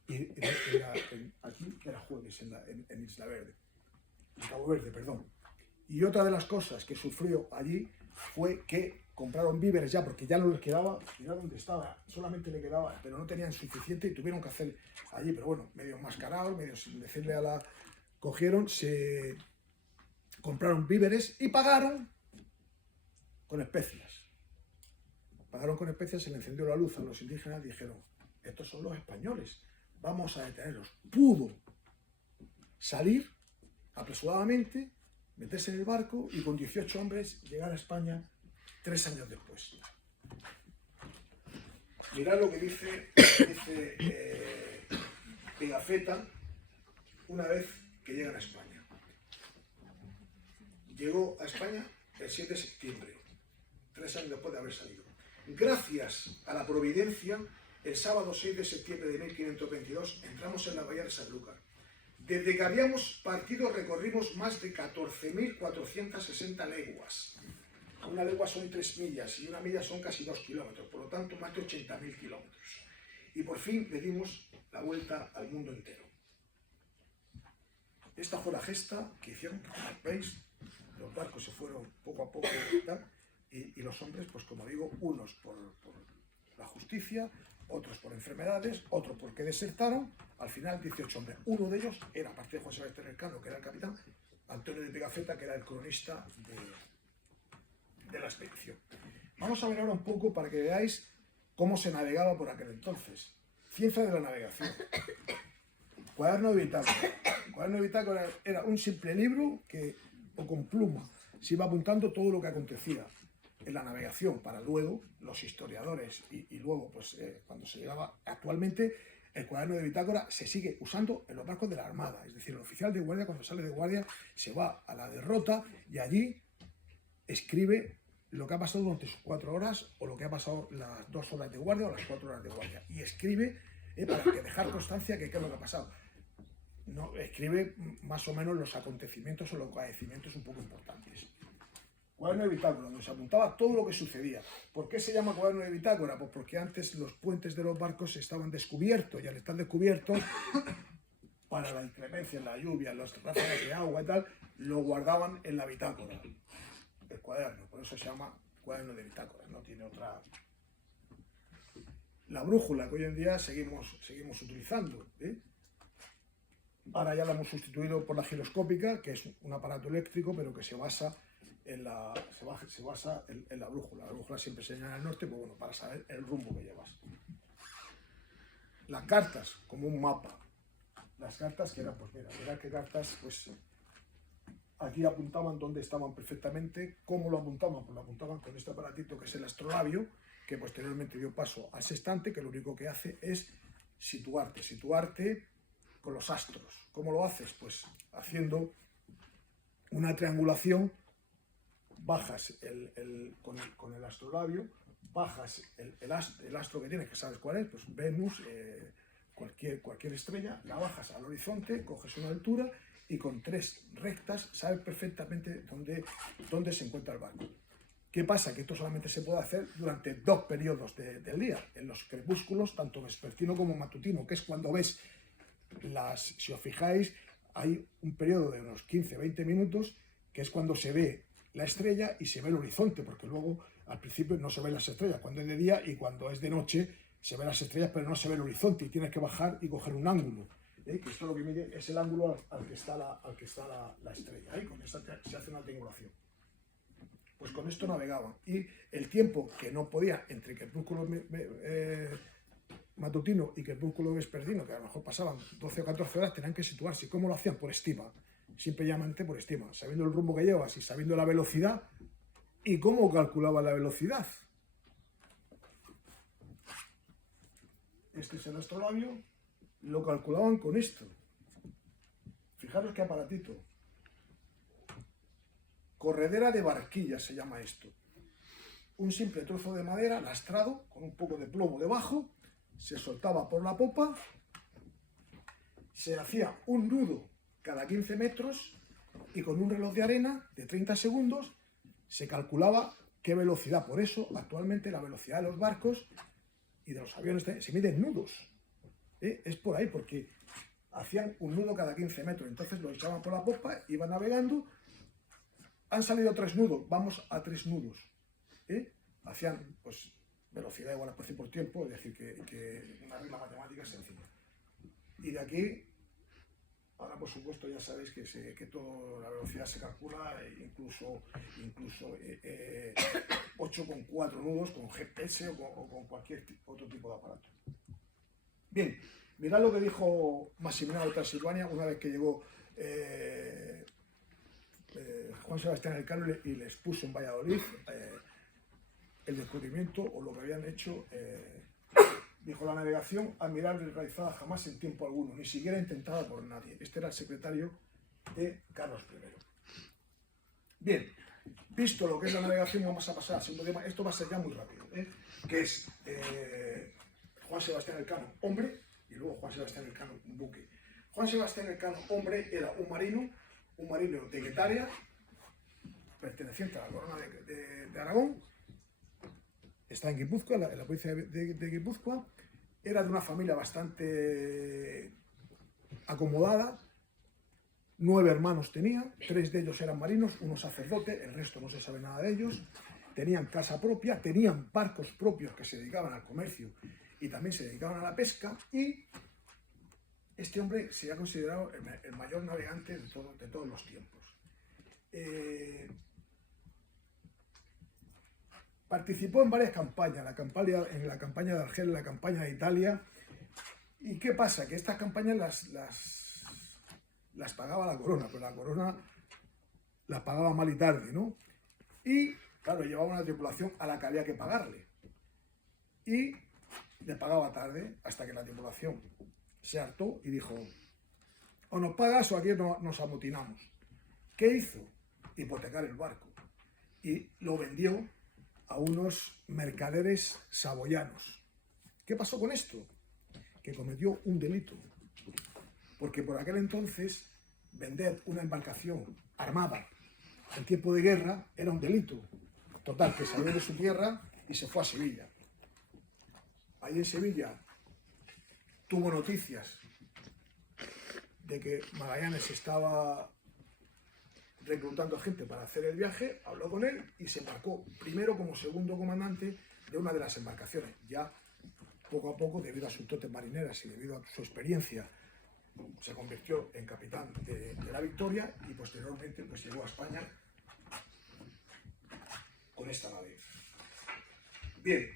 Y aquí era jueves, en Isla Verde. En Cabo Verde, perdón. Y otra de las cosas que sufrió allí fue que compraron víveres ya, porque ya no les quedaba, mirad dónde estaba, solamente le quedaba, pero no tenían suficiente y tuvieron que hacer allí, pero bueno, medio enmascarados, medio sin decirle a la... Cogieron, se compraron víveres y pagaron con especias. Pagaron con especias, se le encendió la luz a los indígenas y dijeron, estos son los españoles, vamos a detenerlos. Pudo salir apresuradamente, meterse en el barco y con 18 hombres llegar a España 3 años después. Mirad lo que dice Pigafetta una vez que llegan a España. Llegó a España el 7 de septiembre, 3 años después de haber salido. Gracias a la providencia, el sábado 6 de septiembre de 1522 entramos en la bahía de Sanlúcar. Desde que habíamos partido recorrimos más de 14.460 leguas. Una legua son 3 millas y una milla son casi 2 kilómetros, por lo tanto más de 80.000 kilómetros. Y por fin le dimos la vuelta al mundo entero. Esta fue la gesta que hicieron, ¿veis? Los barcos se fueron poco a poco y los hombres, pues como digo, unos por la justicia, otros por enfermedades, otros porque desertaron, al final 18 hombres. Uno de ellos era, aparte de Juan Sebastián Elcano, que era el capitán, Antonio de Pigafetta, que era el cronista de la expedición. Vamos a ver ahora un poco para que veáis cómo se navegaba por aquel entonces. Ciencia de la navegación. Cuaderno de bitácora. Cuaderno de bitácora era un simple libro o con pluma se iba apuntando todo lo que acontecía en la navegación para luego los historiadores y luego pues cuando se llegaba actualmente el cuaderno de bitácora se sigue usando en los barcos de la Armada, es decir, el oficial de guardia cuando sale de guardia se va a la derrota y allí escribe lo que ha pasado durante sus 4 horas o lo que ha pasado las 2 horas de guardia o las 4 horas de guardia y escribe para que dejar constancia de qué es lo que ha pasado. No, escribe más o menos los acontecimientos o los acontecimientos un poco importantes. Cuaderno de bitácora, donde se apuntaba todo lo que sucedía. ¿Por qué se llama cuaderno de bitácora? Pues porque antes los puentes de los barcos estaban descubiertos y al estar descubiertos, para la inclemencia, la lluvia, las ráfagas de agua y tal, lo guardaban en la bitácora, el cuaderno. Por eso se llama cuaderno de bitácora, no tiene otra... La brújula que hoy en día seguimos utilizando, Ahora ya la hemos sustituido por la giroscópica, que es un aparato eléctrico, pero que se basa en la brújula. La brújula siempre señala al norte, pues bueno, para saber el rumbo que llevas. Las cartas, como un mapa. Las cartas que eran, pues mira, mirad qué cartas, pues aquí apuntaban dónde estaban perfectamente. ¿Cómo lo apuntaban? Pues lo apuntaban con este aparatito que es el astrolabio, que posteriormente dio paso al sextante, que lo único que hace es situarte con los astros. ¿Cómo lo haces? Pues haciendo una triangulación, bajas con el astrolabio, bajas el astro que tienes, que sabes cuál es, pues Venus, cualquier estrella, la bajas al horizonte, coges una altura y con 3 rectas sabes perfectamente dónde se encuentra el barco. ¿Qué pasa? Que esto solamente se puede hacer durante 2 periodos del día, en los crepúsculos, tanto vespertino como matutino, que es cuando ves si os fijáis, hay un periodo de unos 15-20 minutos que es cuando se ve la estrella y se ve el horizonte, porque luego al principio no se ven las estrellas cuando es de día, y cuando es de noche se ven las estrellas pero no se ve el horizonte y tienes que bajar y coger un ángulo, que esto lo que mide es el ángulo al que está la estrella, y con esto se hace una triangulación. Pues con esto navegaban, y el tiempo que no podía entre crepúsculo matutino y crepúsculo vespertino, que a lo mejor pasaban 12 o 14 horas, tenían que situarse. ¿Cómo lo hacían? Por estima, simplemente por estima, sabiendo el rumbo que llevas y sabiendo la velocidad. ¿Y cómo calculaban la velocidad? Este es el astrolabio, lo calculaban con esto. Fijaros qué aparatito. Corredera de barquillas se llama esto. Un simple trozo de madera lastrado con un poco de plomo debajo, se soltaba por la popa, se hacía un nudo cada 15 metros y con un reloj de arena de 30 segundos se calculaba qué velocidad. Por eso actualmente la velocidad de los barcos y de los aviones se mide en nudos. Es por ahí, porque hacían un nudo cada 15 metros, entonces lo echaban por la popa, iban navegando. Han salido 3 nudos, vamos a 3 nudos. Hacían, pues, velocidad igual a precio por tiempo, es decir, que una regla matemática sencilla. Y de aquí, ahora por supuesto ya sabéis que toda la velocidad se calcula, incluso 8,4 nudos con GPS o con cualquier otro tipo de aparato. Bien, mirad lo que dijo Massimiliano de Transilvania una vez que llegó Juan Sebastián Elcano y les puso en Valladolid el descubrimiento o lo que habían hecho. Dijo: la navegación admirable realizada jamás en tiempo alguno, ni siquiera intentada por nadie. Este era el secretario de Carlos I. Bien, visto lo que es la navegación, vamos a pasar al segundo tema. Esto va a ser ya muy rápido, que es Juan Sebastián Elcano, hombre, y luego Juan Sebastián Elcano, un buque. Juan Sebastián Elcano, hombre, era un marino de Guetaria, perteneciente a la corona de Aragón. Está en Guipúzcoa, en la provincia de Guipúzcoa. Era de una familia bastante acomodada. 9 hermanos tenía, 3 de ellos eran marinos, uno sacerdote, el resto no se sabe nada de ellos. Tenían casa propia, tenían barcos propios que se dedicaban al comercio y también se dedicaban a la pesca, y este hombre se ha considerado el mayor navegante de todos los tiempos. Participó en varias campañas, en la campaña de Argel, en la campaña de Italia. ¿Y qué pasa? Que estas campañas las pagaba la corona, pero la corona las pagaba mal y tarde, ¿no? Y, claro, llevaba una tripulación a la que había que pagarle. Y le pagaba tarde, hasta que la tripulación se hartó y dijo: o nos pagas o aquí nos amotinamos. ¿Qué hizo? Hipotecar el barco. Y lo vendió a unos mercaderes saboyanos. ¿Qué pasó con esto? Que cometió un delito. Porque por aquel entonces vender una embarcación armada en tiempo de guerra era un delito. Total, que salió de su tierra y se fue a Sevilla. Ahí en Sevilla tuvo noticias de que Magallanes estaba reclutando a gente para hacer el viaje, habló con él y se embarcó primero como segundo comandante de una de las embarcaciones. Ya poco a poco, debido a sus dotes marineras y debido a su experiencia, se convirtió en capitán de la Victoria y posteriormente pues llegó a España con esta nave. Bien,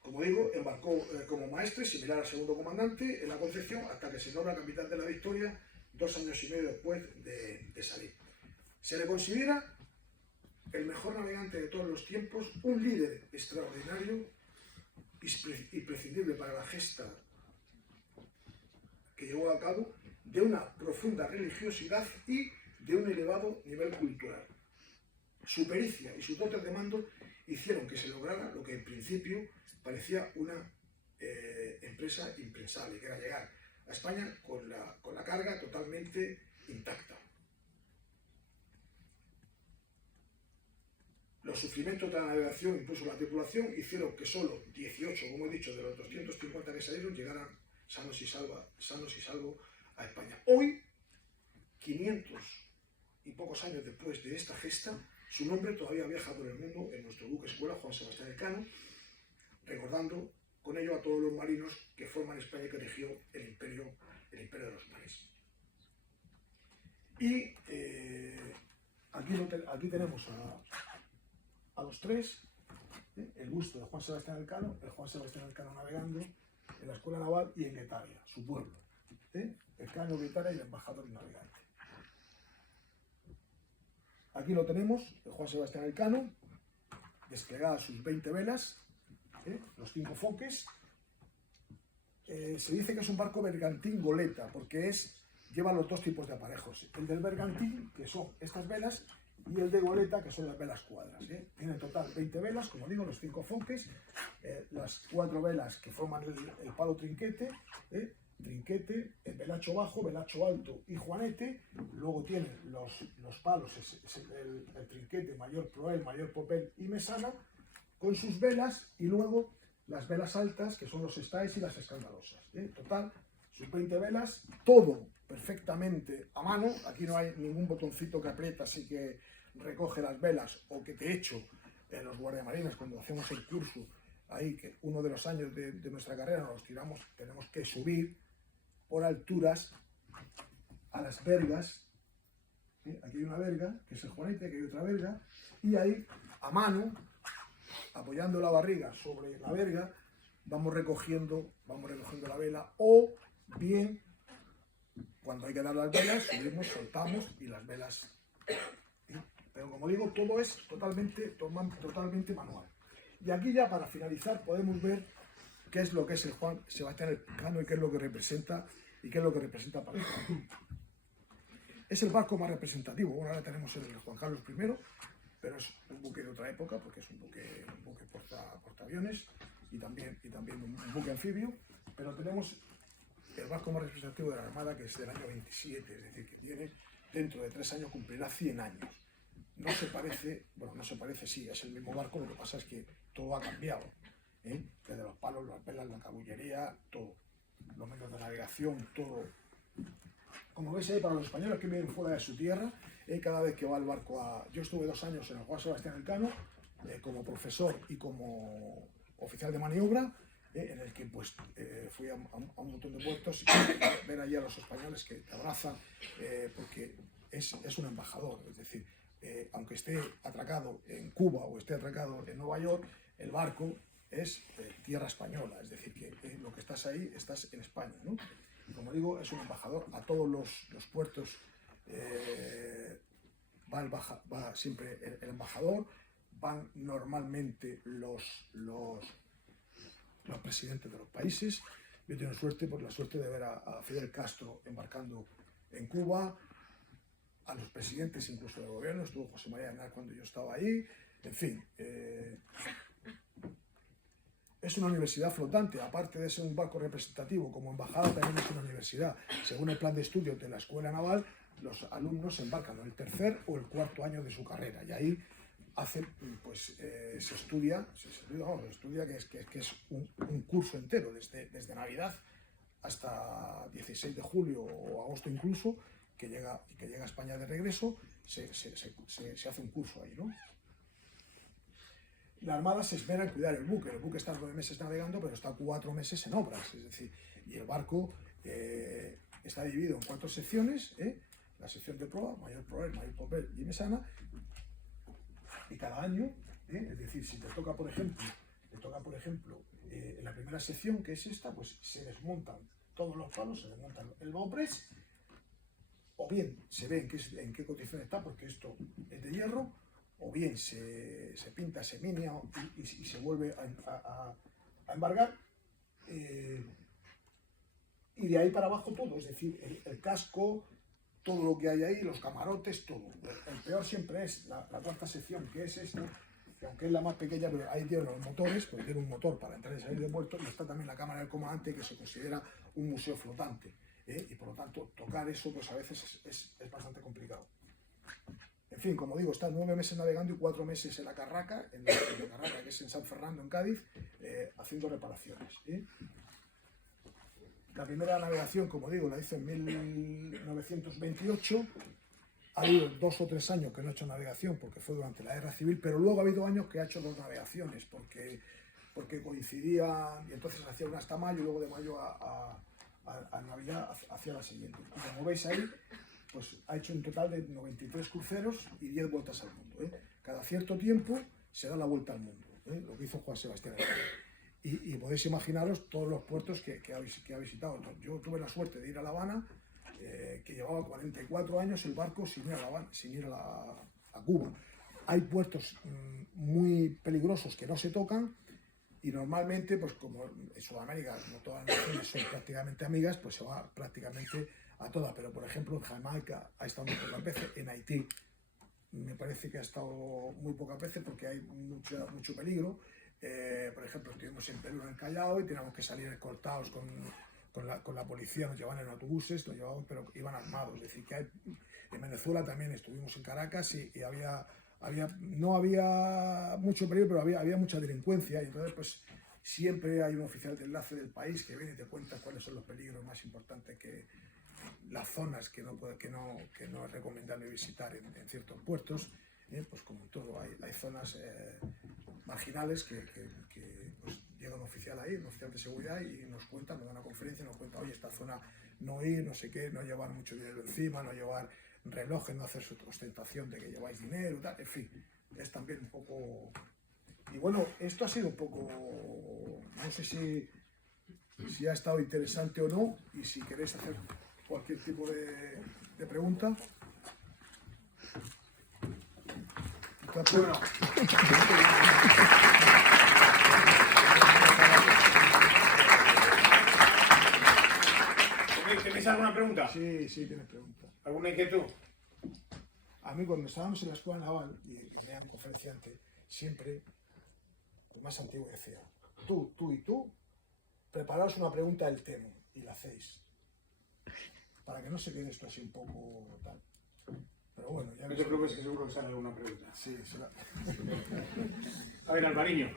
como digo, embarcó como maestre, similar al segundo comandante, en la Concepción, hasta que se nombra capitán de la Victoria 2 años y medio después de salir. Se le considera el mejor navegante de todos los tiempos, un líder extraordinario, imprescindible para la gesta que llevó a cabo, de una profunda religiosidad y de un elevado nivel cultural. Su pericia y sus dotes de mando hicieron que se lograra lo que en principio parecía una empresa impensable, que era llegar a España con la carga totalmente intacta. Los sufrimientos de la navegación, incluso la tripulación, hicieron que solo 18, como he dicho, de los 250 que salieron llegaran sanos y salvos a España. Hoy, 500 y pocos años después de esta gesta, su nombre todavía viaja por el mundo en nuestro buque escuela Juan Sebastián Elcano, recordando con ello a todos los marinos que forman España y que erigió el imperio de los mares. Y aquí tenemos a los tres, el busto de Juan Sebastián Elcano, el Juan Sebastián Elcano navegando en la Escuela Naval y en Guetaria, su pueblo. Elcano, Guetaria y el embajador y navegante. Aquí lo tenemos, el Juan Sebastián Elcano, desplegadas sus 20 velas, los 5 foques. Se dice que es un barco bergantín goleta, porque lleva los dos tipos de aparejos. El del bergantín, que son estas velas, y el de goleta, que son las velas cuadras. Tiene en total 20 velas, como digo, los 5 foques, las 4 velas que forman el palo trinquete, trinquete, el velacho bajo, velacho alto y juanete. Luego tiene los palos, el trinquete, mayor proel, mayor popel y mesana, con sus velas, y luego las velas altas, que son los estáes y las escandalosas. Total, sus 20 velas, todo perfectamente a mano. Aquí no hay ningún botoncito que aprietas y que recoge las velas, o que de hecho en los guardiamarinas, cuando hacemos el curso, ahí que uno de los años de nuestra carrera nos tiramos, tenemos que subir por alturas a las vergas. Aquí hay una verga, que es el juanete, aquí hay otra verga, y ahí a mano, apoyando la barriga sobre la verga, vamos recogiendo la vela, o bien cuando hay que dar las velas, subimos, soltamos y las velas. Pero como digo, todo es totalmente manual. Y aquí ya para finalizar podemos ver qué es lo que es el Juan Sebastián Elcano y qué es lo que representa para el barco. Es el barco más representativo. Bueno, ahora tenemos el Juan Carlos I, pero es un buque de otra época, porque es un buque portaaviones y también un buque anfibio, pero tenemos el barco más representativo de la Armada, que es del año 27, es decir, que tiene, dentro de 3 años cumplirá 100 años. No se parece, sí, es el mismo barco, lo que pasa es que todo ha cambiado, desde los palos, las velas, la cabullería, todo, los medios de navegación, todo. Como veis ahí, para los españoles que viven fuera de su tierra, cada vez que va el barco Yo estuve 2 años en el Juan Sebastián Elcano, como profesor y como oficial de maniobra, en el que pues fui a un montón de puertos y ver allí a los españoles que te abrazan, porque es un embajador, es decir, aunque esté atracado en Cuba o esté atracado en Nueva York, el barco es tierra española, es decir, que lo que estás ahí, estás en España, ¿no? Y como digo, es un embajador a todos los puertos, va siempre el embajador, van normalmente los presidentes de los países. Yo tengo la suerte de ver a Fidel Castro embarcando en Cuba, a los presidentes incluso del gobierno, estuvo José María Aznar cuando yo estaba ahí, en fin. Es una universidad flotante, aparte de ser un barco representativo, como embajada también es una universidad. Según el plan de estudios de la Escuela Naval, los alumnos se embarcan en el 3er o el 4.º año de su carrera, y ahí se estudia que es un curso entero, desde Navidad hasta 16 de julio o agosto incluso, que llega a España de regreso, se hace un curso ahí, ¿no? La Armada se esmera en cuidar el buque está 9 meses navegando, pero está 4 meses en obras, es decir, y el barco está dividido en 4 secciones, la sección de proa, mayor proel, mayor popel y mesana, y cada año, es decir, si te toca, por ejemplo, en la primera sección, que es esta, pues se desmontan todos los palos, se desmontan el bauprés, o bien se ve en qué condición está, porque esto es de hierro, o bien se pinta, se minea y se vuelve a embargar, y de ahí para abajo todo, es decir, el casco, todo lo que hay ahí, los camarotes, todo. El peor siempre es la 4ª sección, que es esta, que aunque es la más pequeña, pero ahí tiene los motores, porque tiene un motor para entrar y salir de puerto, y está también la cámara del comandante, que se considera un museo flotante, y por lo tanto tocar eso pues a veces es bastante complicado. En fin. fin, como digo, está 9 meses navegando y 4 meses en la Carraca, en la Carraca, que es en San Fernando, en Cádiz, haciendo reparaciones. La primera navegación, como digo, la hice en 1928. Ha habido 2 o 3 años que no he hecho navegación porque fue durante la guerra civil, pero luego ha habido años que he hecho 2 navegaciones porque coincidía, y entonces hacía una hasta mayo y luego de mayo a Navidad hacía la siguiente. Y como veis ahí, pues ha hecho un total de 93 cruceros y 10 vueltas al mundo. Cada cierto tiempo se da la vuelta al mundo, lo que hizo Juan Sebastián Elcano. Y podéis imaginaros todos los puertos que ha visitado. Yo tuve la suerte de ir a La Habana, que llevaba 44 años el barco sin ir a La Habana, sin ir a Cuba. Hay puertos muy peligrosos que no se tocan y normalmente, pues como en Sudamérica, como todas las naciones son prácticamente amigas, pues se va prácticamente a todas. Pero por ejemplo en Jamaica ha estado muy pocas veces, en Haití me parece que ha estado muy pocas veces porque hay mucho peligro. Por ejemplo, estuvimos en Perú, en el Callao, y teníamos que salir escoltados con la policía, nos llevaban en autobuses, pero iban armados. Es decir, que en Venezuela también estuvimos en Caracas y no había mucho peligro, pero había mucha delincuencia, y entonces pues siempre hay un oficial de enlace del país que viene y te cuenta cuáles son los peligros más importantes, que las zonas que no es recomendable visitar en ciertos puertos. Pues como en todo, hay zonas marginales que pues llega un oficial ahí, un oficial de seguridad, y nos da una conferencia, nos cuenta, oye, esta zona no ir, no sé qué, no llevar mucho dinero encima, no llevar relojes, no hacer su ostentación de que lleváis dinero, tal, en fin, es también un poco... Y bueno, esto ha sido un poco, no sé si ha estado interesante o no, y si queréis hacer cualquier tipo de pregunta. Bueno. ¿Tenéis alguna pregunta? Sí, tienes pregunta. ¿Alguna inquietud? A mí cuando estábamos en la escuela naval y tenían conferenciante, siempre el más antiguo decía, tú y tú, preparaos una pregunta del tema y la hacéis. Para que no se quede esto así un poco tal. Pero bueno, ya no te preocupes, que seguro que sale alguna pregunta. Sí, será. A ver, Alvariño.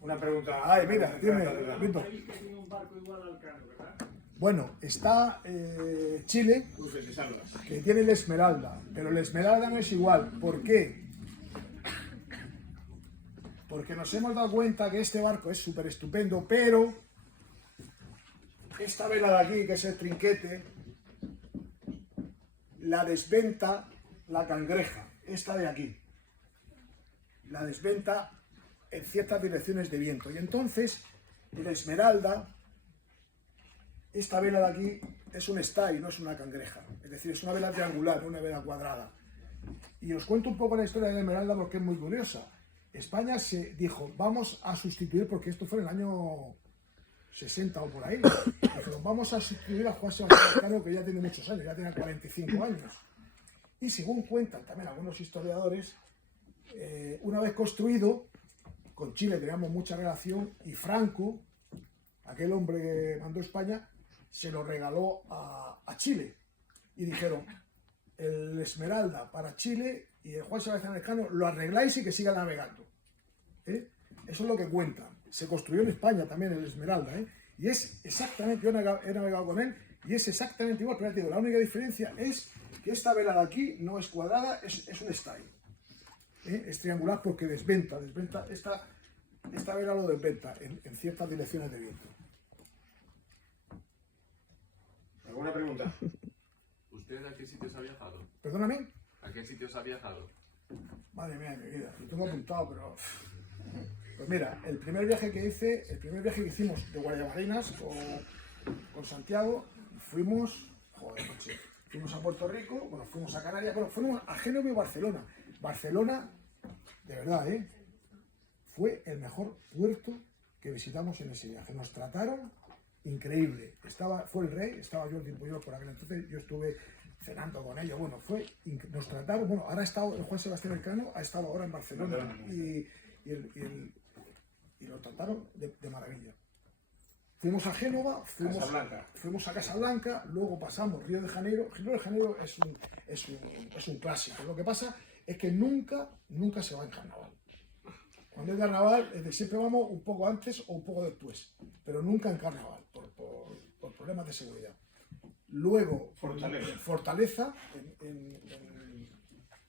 Una pregunta. Ay, mira, dime, Víctor. Tiene un barco igual al Cano, ¿verdad? Bueno, está Chile, que tiene el Esmeralda, pero el Esmeralda no es igual. ¿Por qué? Porque nos hemos dado cuenta que este barco es súper estupendo, pero esta vela de aquí, que es el trinquete, la desventa la cangreja, esta de aquí. La desventa en ciertas direcciones de viento. Y entonces, el Esmeralda, esta vela de aquí, es un stay, no es una cangreja. Es decir, es una vela triangular, no una vela cuadrada. Y os cuento un poco la historia de la Esmeralda porque es muy curiosa. España se dijo, vamos a sustituir, porque esto fue en el año 60 o por ahí, dijeron, vamos a sustituir a Juan Sebastián Elcano, que ya tiene muchos años, ya tiene 45 años. Y según cuentan también algunos historiadores, una vez construido, con Chile teníamos mucha relación, y Franco, aquel hombre que mandó España, se lo regaló a Chile. Y dijeron, el Esmeralda para Chile y el Juan Sebastián Elcano lo arregláis y que siga navegando. Eso es lo que cuentan. Se construyó en España también el Esmeralda, y es exactamente, yo he navegado con él, y es exactamente igual, pero te digo, la única diferencia es que esta vela de aquí no es cuadrada, es un stay. Es triangular porque desventa, esta vela lo desventa en ciertas direcciones de viento. ¿Alguna pregunta? ¿Usted a qué sitios ha viajado? ¿Perdóname? ¿A qué sitios ha viajado? Madre mía, mi vida, lo tengo apuntado, pero... Pues mira, el primer viaje que hicimos de guardiamarinas con Santiago, fuimos a Puerto Rico, bueno, fuimos a Canarias, bueno, fuimos a Génova y Barcelona. Barcelona, de verdad, fue el mejor puerto que visitamos en ese viaje. Nos trataron increíble. Fue el rey, estaba Jordi Puyol por aquel entonces, yo estuve cenando con ellos, bueno, nos trataron, bueno, ahora ha estado, el Juan Sebastián Elcano ha estado ahora en Barcelona y lo trataron de maravilla. fuimos a Génova, Casablanca. fuimos a Casablanca, luego pasamos Río de Janeiro. Río de Janeiro es un clásico. Lo que pasa es que nunca se va en carnaval. Cuando es carnaval, siempre vamos un poco antes o un poco después, pero nunca en carnaval, por problemas de seguridad. Luego, Fortaleza en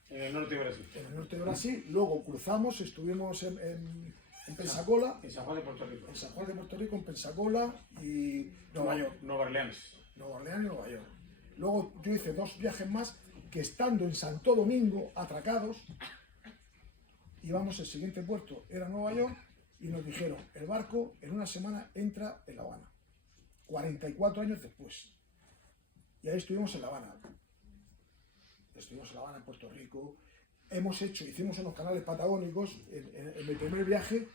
el norte de Brasil. en el norte de Brasil. Luego cruzamos, estuvimos en Pensacola, En San Juan de Puerto Rico. en San Juan de Puerto Rico, en Pensacola y Nueva York. Nueva Orleans. Nueva Orleans y Nueva York. Luego yo hice 2 viajes más que estando en Santo Domingo, atracados, íbamos el siguiente puerto, era Nueva York, y nos dijeron, el barco en una semana entra en La Habana. 44 años después. Y ahí estuvimos en La Habana. Estuvimos en La Habana, en Puerto Rico. Hicimos en los canales patagónicos, en mi primer viaje,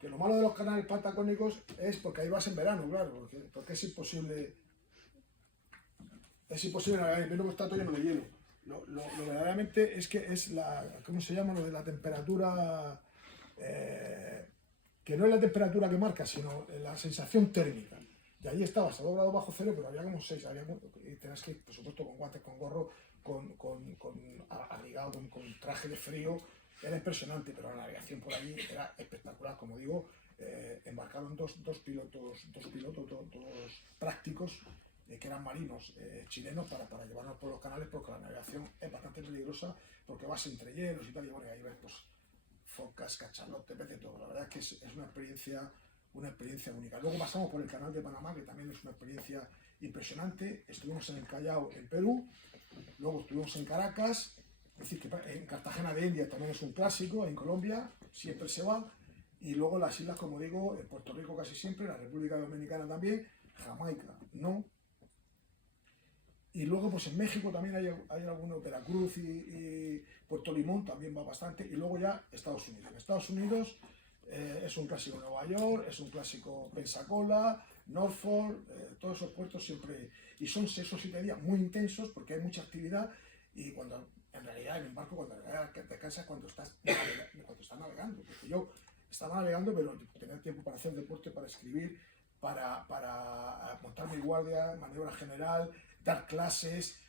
que lo malo de los canales patagónicos es porque ahí vas en verano, claro, porque es imposible navegar en invierno porque está todo lleno de hielo. Lo verdaderamente es que es ¿cómo se llama? Lo de la temperatura, que no es la temperatura que marca, sino la sensación térmica. Y ahí estabas a 2 grados bajo cero, pero había como 6, y tenías que ir, por supuesto, con guantes, con gorro, abrigado, con traje de frío. Era impresionante, pero la navegación por allí era espectacular. Como digo, embarcaron dos pilotos prácticos, que eran marinos chilenos, para llevarnos por los canales, porque la navegación es bastante peligrosa, porque vas entre hielos y tal, y bueno, ahí ves pues, focas, cachalotes, ves de todo. La verdad es que es una experiencia única. Luego pasamos por el canal de Panamá, que también es una experiencia impresionante. Estuvimos en el Callao, en Perú. Luego estuvimos en Caracas. Es decir, que en Cartagena de India también es un clásico. En Colombia siempre se va. Y luego las islas, como digo, en Puerto Rico casi siempre, la República Dominicana también, Jamaica no. Y luego pues en México también hay algunos, Veracruz y Puerto Limón también va bastante. Y luego ya Estados Unidos. En Estados Unidos es un clásico Nueva York, es un clásico Pensacola, Norfolk, todos esos puertos siempre. Y son 6 o 7 días muy intensos porque hay mucha actividad y cuando en realidad en un barco cuando te cansas cuando estás navegando. Porque yo estaba navegando pero tenía tiempo para hacer deporte, para escribir, para montar mi guardia, maniobra general, dar clases,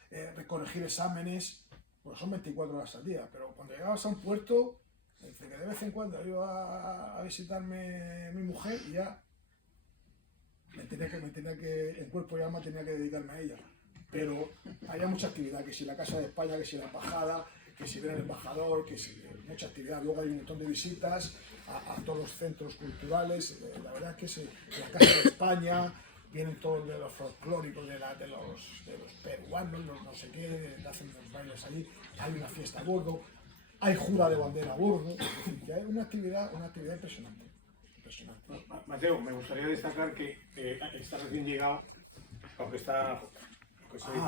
corregir exámenes. Pues son 24 horas al día, pero cuando llegabas a un puerto, que de vez en cuando iba a visitarme mi mujer y ya me tenía que, en cuerpo y alma tenía que dedicarme a ella. Pero había mucha actividad, que si la Casa de España, que si la embajada, que si viene el embajador, que si mucha actividad. Luego hay un montón de visitas a todos los centros culturales. La verdad es que la Casa de España, vienen todos de los folclóricos, de los peruanos, los no sé qué, hacen los bailes allí. Hay una fiesta a bordo. Hay jura de bandera a bordo, es decir, que hay una actividad impresionante. Mateo, me gustaría destacar que está recién llegado, aunque está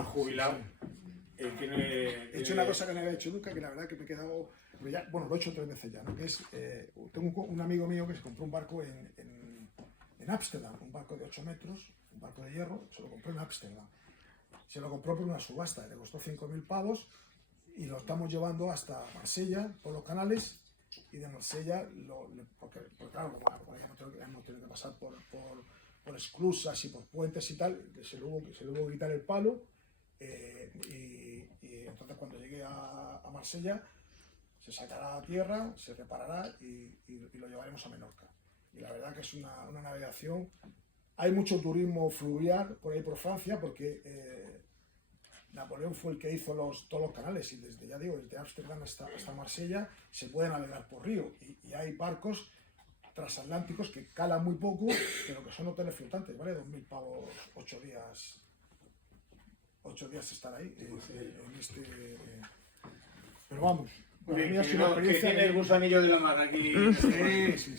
jubilado, He hecho una cosa que no había hecho nunca, que la verdad que me he quedado, bueno, lo he hecho 3 veces ya, ¿no? Que es, tengo un amigo mío que se compró un barco en Ámsterdam, un barco de 8 metros, un barco de hierro, se lo compró en Ámsterdam. Se lo compró por una subasta, le costó 5.000 pavos, y lo estamos llevando hasta Marsella por los canales, y de Marsella, porque claro, como ya hemos tenido que pasar por esclusas y por puentes y tal, que se le hubo que quitar el palo, y entonces cuando llegue a Marsella se sacará a tierra, se reparará y lo llevaremos a Menorca. Y la verdad que es una navegación. Hay mucho turismo fluvial por ahí por Francia, porque Napoleón fue el que hizo todos los canales, y desde Ámsterdam hasta Marsella se puede navegar por río, y hay barcos transatlánticos que calan muy poco, pero que son hoteles flotantes, ¿vale? 2.000 pavos, 8 días estar ahí, pero vamos, para mí ha sido una experiencia. Que tiene el gusanillo de la mar aquí. Sí.